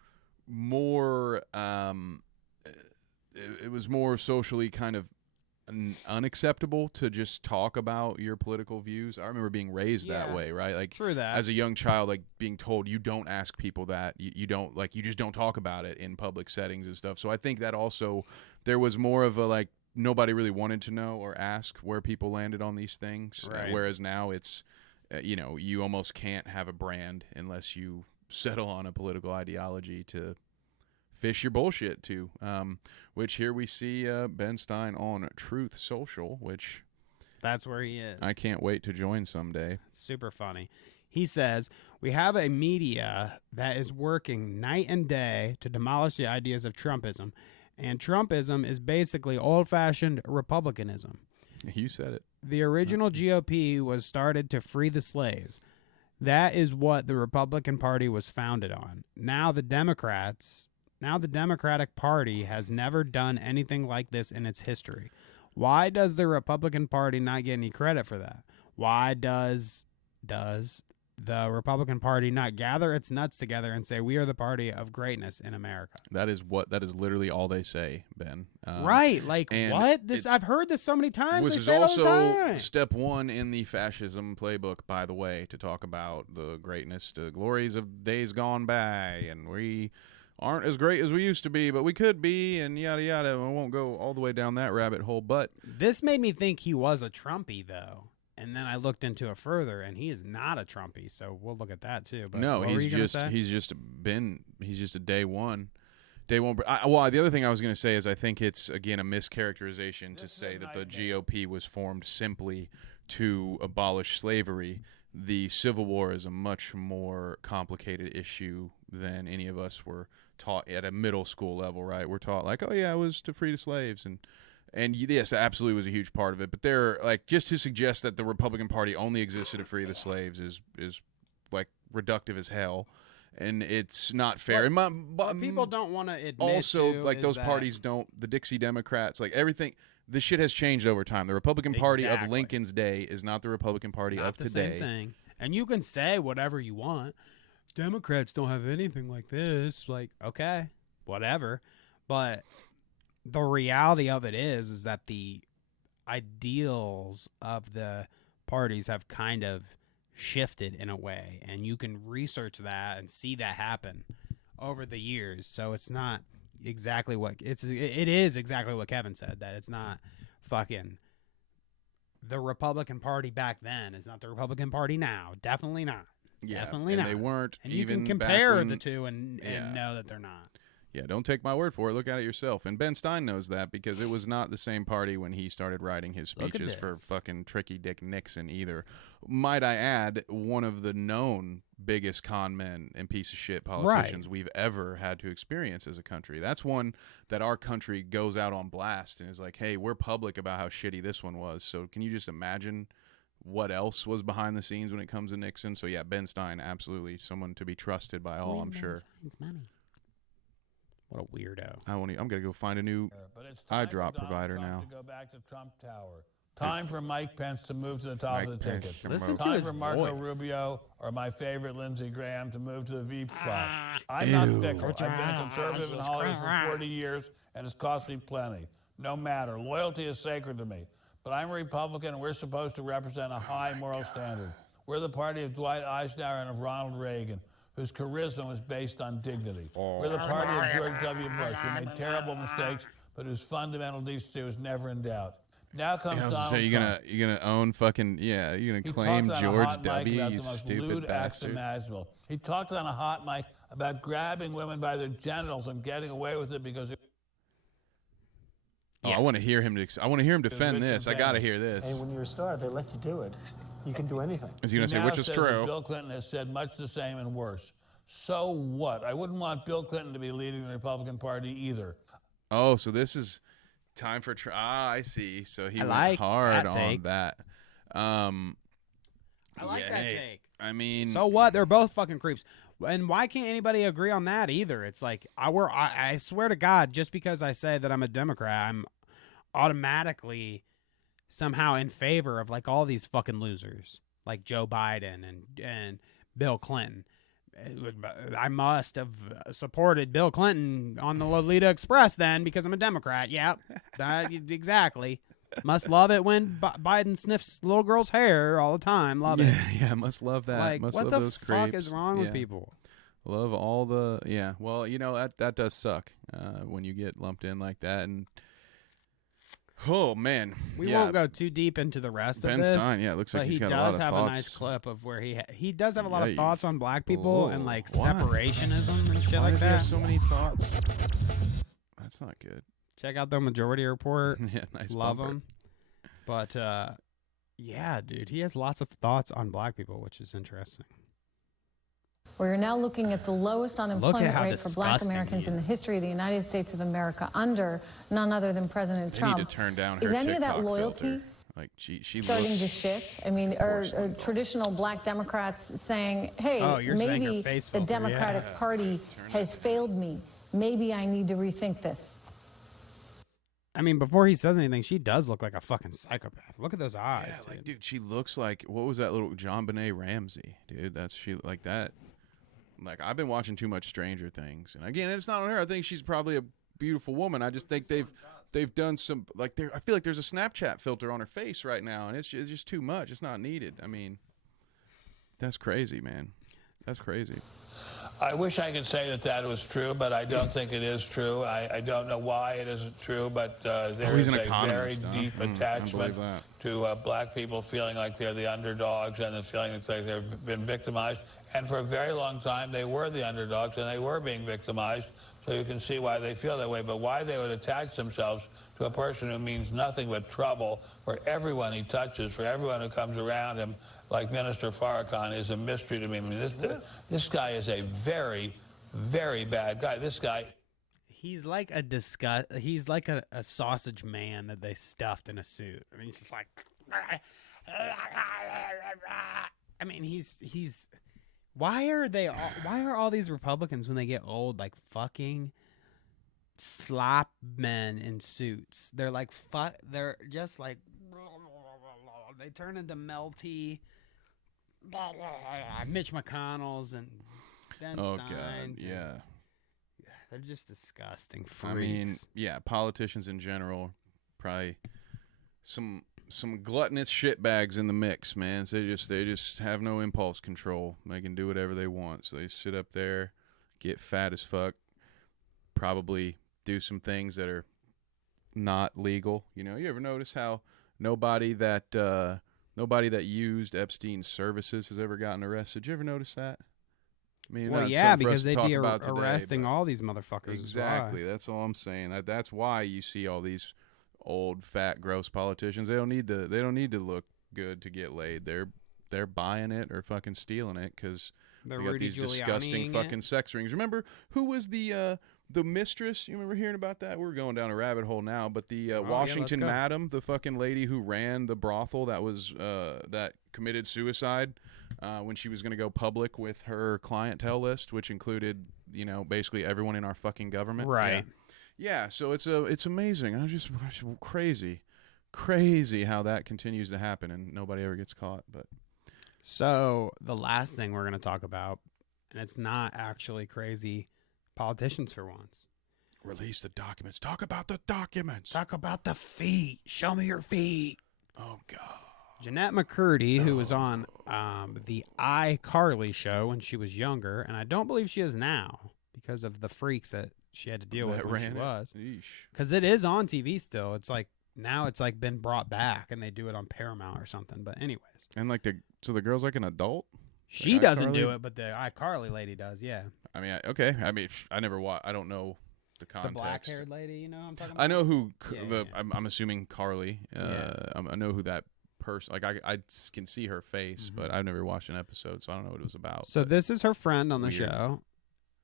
more it was more socially kind of unacceptable to just talk about your political views. I remember being raised that way, right? Like true that. As a young child, like being told you don't ask people that, you don't, like, you just don't talk about it in public settings and stuff. So I think that also there was more of a like nobody really wanted to know or ask where people landed on these things. Right. Whereas now it's you almost can't have a brand unless you settle on a political ideology to fish your bullshit to, which here we see Ben Stein on Truth Social, which that's where he is. I can't wait to join someday. Super funny. He says, we have a media that is working night and day to demolish the ideas of Trumpism, and Trumpism is basically old-fashioned republicanism. You said it. The original GOP was started to free the slaves. That is what the Republican Party was founded on. Now the Democratic Party has never done anything like this in its history. Why does the Republican Party not get any credit for that? Why does the Republican Party not gather its nuts together and say we are the party of greatness in America. That is literally all they say, Ben. Right? Like what? I've heard this so many times. Which they is say it all the also time. step one in the fascism playbook, by the way, to talk about the greatness, the glories of days gone by, and we aren't as great as we used to be, but we could be, and yada yada. I won't go all the way down that rabbit hole, but this made me think he was a Trumpy, though. And then I looked into it further, and he is not a Trumpy. So we'll look at that too. But no, he's just a day one. Well, the other thing I was going to say is I think it's again a mischaracterization to say that the GOP was formed simply to abolish slavery. The Civil War is a much more complicated issue than any of us were taught at a middle school level. Right? We're taught like, oh yeah, it was to free the slaves And yes, absolutely was a huge part of it. But they're like, just to suggest that the Republican Party only existed to free the slaves is like reductive as hell, and it's not fair. But people don't want to admit. Also, like those parties don't. The Dixie Democrats, like everything. This shit has changed over time. The Republican Party of Lincoln's day is not the Republican Party of today. Same thing. And you can say whatever you want. Democrats don't have anything like this. Like, okay, whatever, but. The reality of it is that the ideals of the parties have kind of shifted in a way, and you can research that and see that happen over the years. So it's not exactly what it is exactly what Kevin said, that it's not fucking the Republican Party back then is not the Republican Party now. Definitely not. Yeah, definitely and not. They weren't. And even you can compare back when, the two and know that they're not. Yeah, don't take my word for it. Look at it yourself. And Ben Stein knows that because it was not the same party when he started writing his speeches for fucking Tricky Dick Nixon either. Might I add, one of the known biggest con men and piece of shit politicians we've ever had to experience as a country. That's one that our country goes out on blast and is like, hey, we're public about how shitty this one was. So can you just imagine what else was behind the scenes when it comes to Nixon? So yeah, Ben Stein, absolutely someone to be trusted by all, I'm sure. What a weirdo. I'm going to go find a new eye drop provider now. To go back to Trump Tower. Time for Mike Pence to move to the top of the ticket. Listen to Time his for Marco voice. Rubio or my favorite Lindsey Graham to move to the VP spot. I'm not fickle. I've been a conservative in Hollywood for 40 years, and it's cost me plenty. No matter. Loyalty is sacred to me. But I'm a Republican, and we're supposed to represent a high moral standard. We're the party of Dwight Eisenhower and of Ronald Reagan, whose charisma was based on dignity. We're the party of George W. Bush, who made terrible mistakes, but whose fundamental decency was never in doubt. Now comes Donald Trump. You're gonna own fucking you're gonna claim George W. You stupid bastard. Imaginable. He talked on a hot mic about grabbing women by their genitals and getting away with it because. Oh, I want to hear him. I want to hear him defend this. I got to hear this. And when you're a star, they let you do it. You can do anything. Is he going to say which is true? Bill Clinton has said much the same and worse. So what? I wouldn't want Bill Clinton to be leading the Republican Party either. Oh, so this is time for I see. So he went hard on that. I like that take. I mean, so what? They're both fucking creeps. And why can't anybody agree on that either? It's like I swear to God, just because I say that I'm a Democrat, I'm automatically somehow in favor of like all these fucking losers, like Joe Biden and Bill Clinton. I must have supported Bill Clinton on the Lolita Express then because I'm a Democrat. Yeah, exactly. Must love it when Biden sniffs little girl's hair all the time. Love it. Yeah, must love that. Like, must what love the those fuck creeps. is wrong with people? Love all the Well, that does suck when you get lumped in like that. And oh man, we won't go too deep into the rest Ben of this. Stein, it looks like he's got a lot of thoughts. He does have a nice clip of where he does have a lot of thoughts on black people and like separationism and shit Why like does he that. have so many thoughts? That's not good. Check out the Majority Report. Yeah, nice. Love bumper. him. But yeah, dude, he has lots of thoughts on black people, which is interesting. We're now looking at the lowest unemployment rate for black Americans in the history of the United States of America, under none other than President Trump. They need to turn down her Is any of that TikTok loyalty filter. Like she starting looks to shift? I mean, are traditional black Democrats saying, hey, maybe the Democratic Party has failed me. Maybe I need to rethink this. I mean, before he says anything, she does look like a fucking psychopath. Look at those eyes, Yeah, dude. like, dude, she looks like, what was that little John Benet Ramsey, dude? That's she like that. Like, I've been watching too much Stranger Things, and again, it's not on her. I think she's probably a beautiful woman. I just think they've done some, like, I feel like there's a Snapchat filter on her face right now, and it's just too much. It's not needed. I mean, that's crazy, man. That's crazy. I wish I could say that was true, but I don't think it is true. I don't know why it isn't true, but there is a very deep attachment to black people feeling like they're the underdogs and the feeling that they've been victimized. And for a very long time, they were the underdogs and they were being victimized. So you can see why they feel that way. But why they would attach themselves to a person who means nothing but trouble for everyone he touches, for everyone who comes around him, like Minister Farrakhan, is a mystery to me. I mean, this guy is a very, very bad guy. This guy... He's like a He's like a sausage man that they stuffed in a suit. I mean, he's just like... I mean, he's... Why are all these Republicans, when they get old, like fucking slop men in suits? They're like they're just like they turn into melty Mitch McConnells and Ben Steins. God, yeah. They're just disgusting freaks. I mean, yeah, politicians in general, probably some gluttonous shitbags in the mix, man. So they just have no impulse control. They can do whatever they want. So they sit up there, get fat as fuck, probably do some things that are not legal. You know, you ever notice how nobody that used Epstein's services has ever gotten arrested? You ever notice that? I mean, well, yeah, because they'd be arresting all these motherfuckers. Exactly. That's all I'm saying. That's why you see all these old, fat, gross politicians. They don't need to look good to get laid. They're buying it or fucking stealing it because they got these disgusting fucking sex rings. Remember who was the mistress? You remember hearing about that? We're going down a rabbit hole now, but the Washington Madam, the fucking lady who ran the brothel that was that committed suicide when she was going to go public with her clientele list, which included, you know, basically everyone in our fucking government. Right. Yeah, so it's amazing. I'm just crazy how that continues to happen and nobody ever gets caught. But so the last thing we're going to talk about, and it's not actually crazy, politicians for once. Release the documents. Talk about the documents. Talk about the feet. Show me your feet. Oh God. Jennette McCurdy, who was on the iCarly show when she was younger, and I don't believe she is now because of the freaks that she had to deal with when she was. Because it is on TV still. It's like now it's like been brought back and they do it on Paramount or something. But anyways. And like so the girl's like an adult? She like doesn't do it, but the iCarly lady does, yeah. I mean, okay. I mean, I never watched. I don't know the context. The black-haired lady, you know what I'm talking about? I know who, I'm assuming Carly. I know who that person, like I can see her face, but I've never watched an episode, so I don't know what it was about. So this is her friend on the show.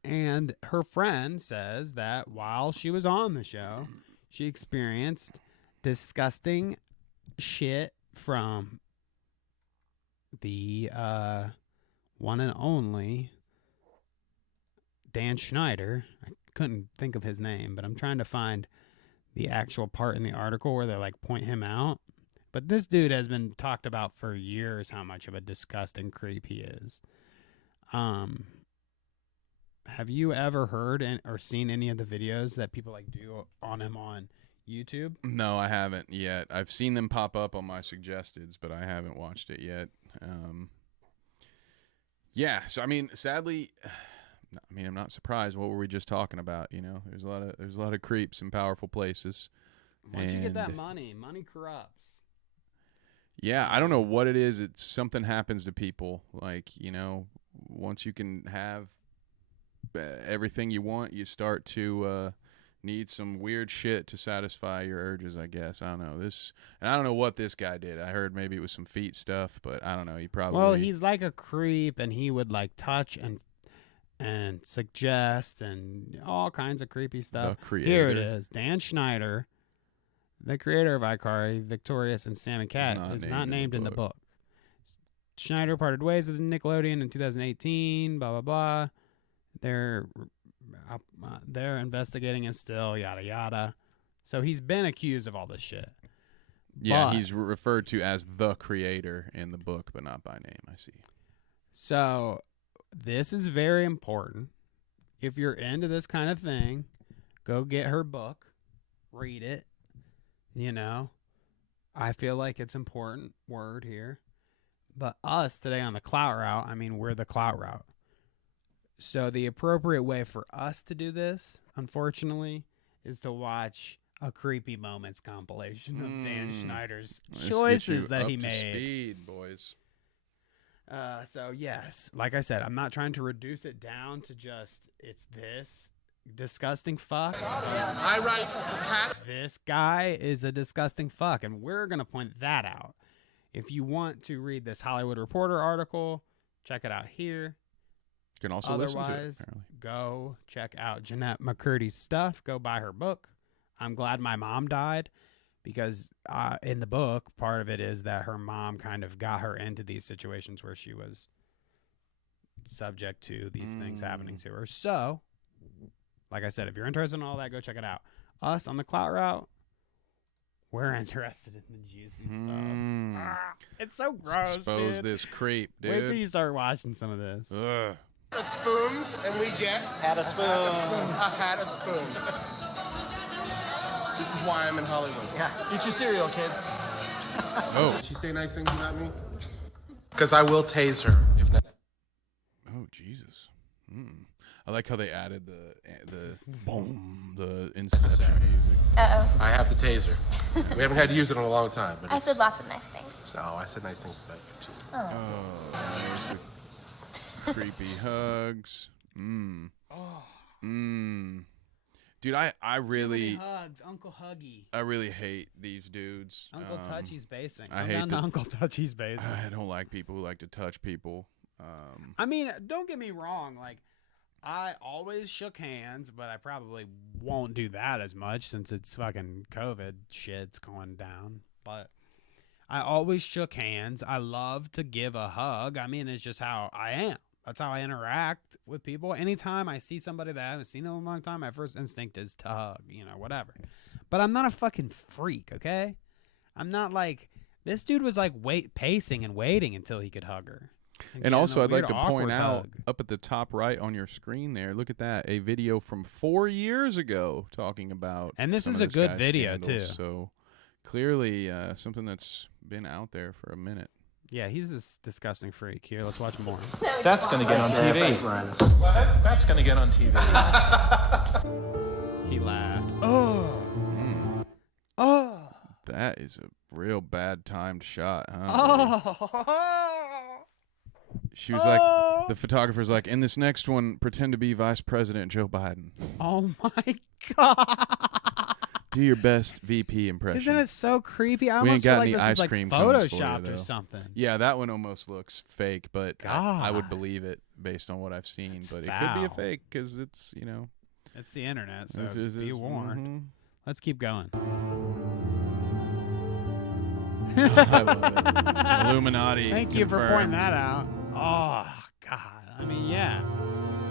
And her friend says that while she was on the show, she experienced disgusting shit from the one and only Dan Schneider. I couldn't think of his name, but I'm trying to find the actual part in the article where they like point him out. But this dude has been talked about for years how much of a disgusting creep he is. Have you ever heard or seen any of the videos that people like do on him on YouTube? No, I haven't yet. I've seen them pop up on my suggesteds, but I haven't watched it yet. Yeah, so I mean, sadly, I'm not surprised. What were we just talking about? You know, there's a lot of creeps in powerful places. Once you get that money corrupts. Yeah, I don't know what it is. It's something happens to people. Like, you know, once you can have everything you want, you start to need some weird shit to satisfy your urges, I guess. I don't know and I don't know what this guy did. I heard maybe it was some feet stuff, but I don't know. He probably... Well, he's like a creep, and he would like touch and suggest and all kinds of creepy stuff. The creator. Here it is. Dan Schneider, the creator of iCarly, Victorious, and Sam and Cat, is not named in the book. Schneider parted ways with Nickelodeon in 2018, blah, blah, blah. They're investigating him still, yada, yada. So he's been accused of all this shit. Yeah, But- he's referred to as the creator in the book, but not by name. I see. So this is very important. If you're into this kind of thing, go get her book, read it. You know, I feel like it's important word here. But us today on the Clout route, I mean, we're the Clout route. So the appropriate way for us to do this, unfortunately, is to watch a Creepy Moments compilation of Dan Schneider's Let's choices get you that he up to made. Speed, boys. So yes, like I said, I'm not trying to reduce it down to just it's this disgusting fuck. I write. This guy is a disgusting fuck, and we're gonna point that out. If you want to read this Hollywood Reporter article, check it out here. You can also Otherwise, listen to it, apparently. go check out Jennette McCurdy's stuff. Go buy her book. I'm glad my mom died because in the book, part of it is that her mom kind of got her into these situations where she was subject to these things happening to her. So, like I said, if you're interested in all that, go check it out. Us on the Clout route, we're interested in the juicy stuff. It's so gross, Expose dude. this creep, dude. Wait till you start watching some of this. Ugh. Spoons, and we get Had a spoon. a hat of spoon. This is why I'm in Hollywood. Yeah. Eat your cereal, kids. Oh. Did she say nice things about me? Because I will tase her if not. Oh, Jesus. I like how they added the boom, the Inception music. Uh-oh. I have the taser. We haven't had to use it in a long time. But I said lots of nice things. So I said nice things about you, too. Oh, there's the creepy hugs. Dude, I really hugs, Uncle Huggy. I really hate these dudes. Uncle Touchy's basement. I Come hate down to Uncle Touchy's basement. I don't like people who like to touch people. I mean, don't get me wrong. Like, I always shook hands, but I probably won't do that as much since it's fucking COVID shit's going down. But I always shook hands. I love to give a hug. I mean, it's just how I am. That's how I interact with people. Anytime I see somebody that I haven't seen in a long time, my first instinct is to hug, whatever. But I'm not a fucking freak, okay? I'm not like, this dude was like pacing and waiting until he could hug her. And also, I'd like to point awkward out hug. up at the top right on your screen there, look at that, a video from 4 years ago talking about. And this some is of a good guy's video, scandals. too. So clearly something that's been out there for a minute. Yeah, he's this disgusting freak. Here, let's watch more. That's going to get on TV. That's going to get on TV. He laughed. Oh. Oh. That is a real bad timed shot, huh? Oh. She was like, the photographer's like, in this next one, pretend to be Vice President Joe Biden. Oh my God. Do your best VP impression. Isn't it so creepy? I We almost ain't feel got like any this ice is like cream cones for you, photoshopped or though. something. Yeah, that one almost looks fake, but I would God. believe it based on what I've seen. It's but it could be a foul. fake because it's, It's the internet, so It's- be warned. Let's keep going. I love it. Illuminati. Thank you for confirmed. pointing that out. Oh, God. I mean, yeah.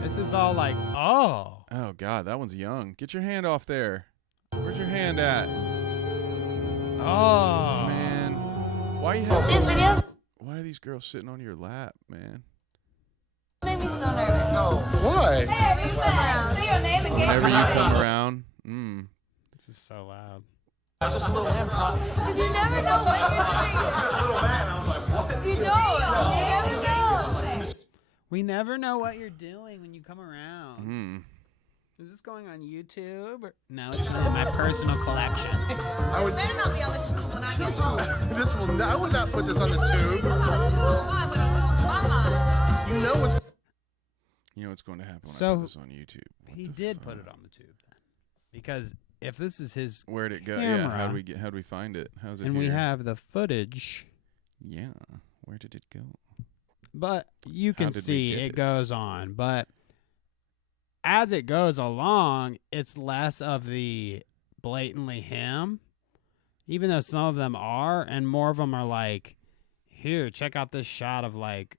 This is all like, oh. Oh, God, that one's young. Get your hand off there. Where's your hand at? Oh. Man. Why you have These videos Why are these girls sitting on your lap, man? make me so nervous. No. Why? Whenever you come around, say your name and get Whenever you something. come around. This is so loud. Just a little improv. Because you never know what you're doing. You don't. You never know. We never know what you're doing when you come around. Is this going on YouTube? Or... No, it's not my personal collection. This better not be on the tube when I get home. This will. I would not put this on the tube. It's on the tube. Why would I lose my mind? You know what's. You know what's going to happen when I So, put this on YouTube. He did put it on the tube then. Because if this is his Where'd it go? camera, Yeah, how'd we find it? How's it and we here? have the footage. Yeah. Where did it go? But you can did we see get it it? goes on. But as it goes along, it's less of the blatantly him, even though some of them are, and more of them are like, here, check out this shot of like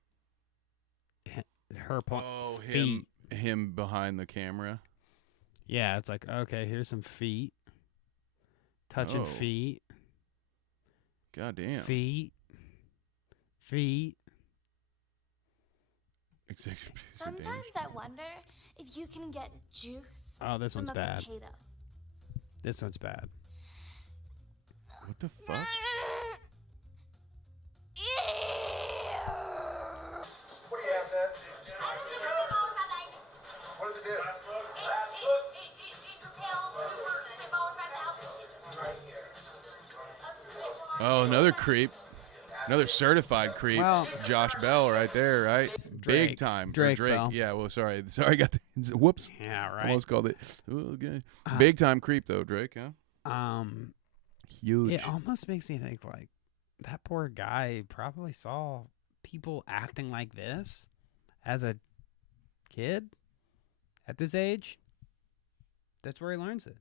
her feet. Him behind the camera. Yeah, it's like, okay, here's some feet. touching Oh. feet. God damn. Feet. Executive. Sometimes I wonder if you can get juice Oh, this from one's a bad. potato. This one's bad. What the fuck? What do you have, Dad? What does it do? Oh, another creep. Another certified creep. Well- Josh Bell right there, right? Drake. Big time. Or Drake Drake. Bell. Yeah, well, sorry. I got the... Whoops. Yeah, right. Almost called it. Okay. Big time creep, though, Drake, huh? Huge. It almost makes me think like that poor guy probably saw people acting like this as a kid at this age. That's where he learns it.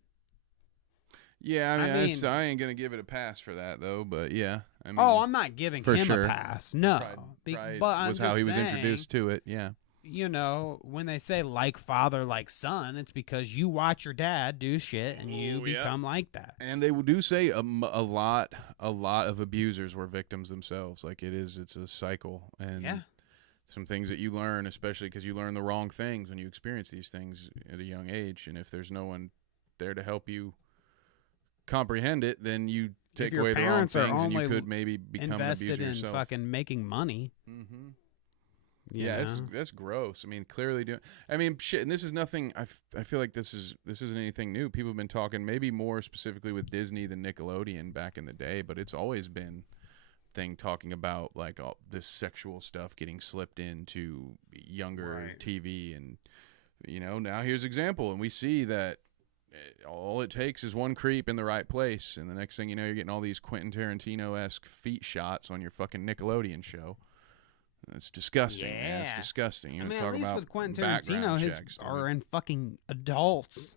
Yeah, I mean, I mean- I ain't going to give it a pass for that, though, but yeah. I mean, Oh, I'm not giving for him sure. a pass. No. Pride But I'm was how just he was saying, introduced to it, yeah. You know, when they say like father, like son, it's because you watch your dad do shit and you Ooh, yeah. become like that. And they do say a lot of abusers were victims themselves. Like it's a cycle, and Yeah. some things that you learn, especially because you learn the wrong things when you experience these things at a young age, and if there's no one there to help you comprehend it, then you take If your away the wrong parents are things, and you only could maybe become an invested abuser in yourself. fucking making money. Mm-hmm. you Yeah, know? that's gross. I mean, clearly doing. I mean, shit. And this is nothing. I feel like this isn't anything new. People have been talking maybe more specifically with Disney than Nickelodeon back in the day, but it's always been thing talking about like all this sexual stuff getting slipped into younger TV, and now here's example, and we see that all it takes is one creep in the right place, and the next thing you know, you're getting all these Quentin Tarantino-esque feet shots on your fucking Nickelodeon show. It's disgusting, man. It's Yeah. disgusting. You I know, mean, talk at least about with Quentin background Tarantino, his checks, are in fucking adults.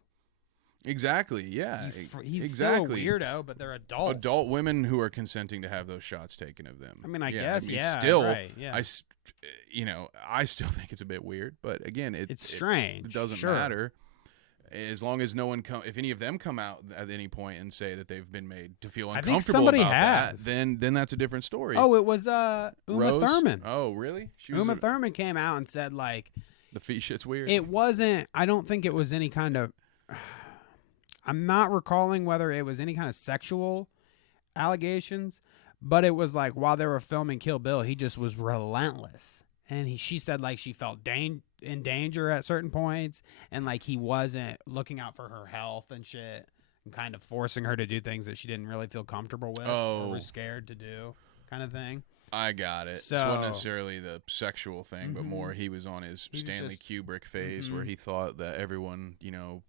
Exactly. Yeah. He's exactly. still a weirdo, but they're adults. Adult women who are consenting to have those shots taken of them. I mean, I guess, yeah, Still, right, yeah. I still think it's a bit weird, but again, It's strange, It doesn't sure. matter. As long as no one if any of them come out at any point and say that they've been made to feel I think uncomfortable somebody about has. that, then that's a different story. Oh, it was Uma Rose? Thurman. Oh, really? She was Uma a- Thurman came out and said like The feet shit's weird. it wasn't. I don't think it was any kind of. I'm not recalling whether it was any kind of sexual allegations, but it was like while they were filming Kill Bill, he just was relentless, and she said like she felt in danger at certain points, and like he wasn't looking out for her health and shit, and kind of forcing her to do things that she didn't really feel comfortable with or was scared to do, kind of thing. I got it. So it wasn't necessarily the sexual thing, but more he was on his He was Stanley just- Kubrick phase where he thought that everyone,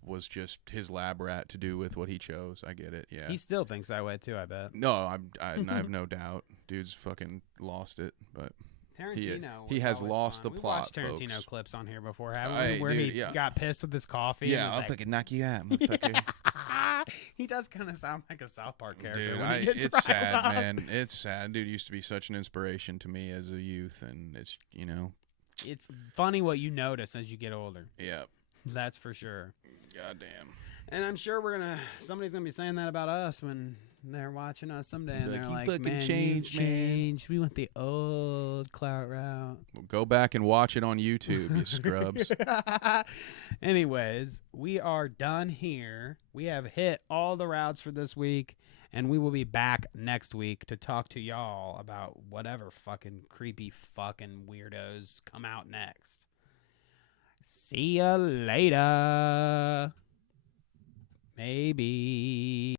was just his lab rat to do with what he chose. I get it. Yeah. He still thinks that way too, I bet. No, I have no doubt. Dude's fucking lost it, but Tarantino. he was has always lost fun. the We plot, watched Tarantino folks. clips on here before, haven't Hey, we? Where dude, he yeah. got pissed with his coffee. Yeah, and was I'll like, fucking knock you out, motherfucker. He does kind of sound like a South Park character Dude, when he gets it's riled sad, up. man. It's sad. Dude used to be such an inspiration to me as a youth, and it's It's funny what you notice as you get older. Yeah. That's for sure. Goddamn. And I'm sure somebody's gonna be saying that about us when they're watching us someday, and Like, they're "You like, fucking "Man, changed, you changed. We went the old Clout route." Well, go back and watch it on YouTube, you scrubs. Anyways, we are done here. We have hit all the routes for this week, and we will be back next week to talk to y'all about whatever fucking creepy fucking weirdos come out next. See ya later. Maybe.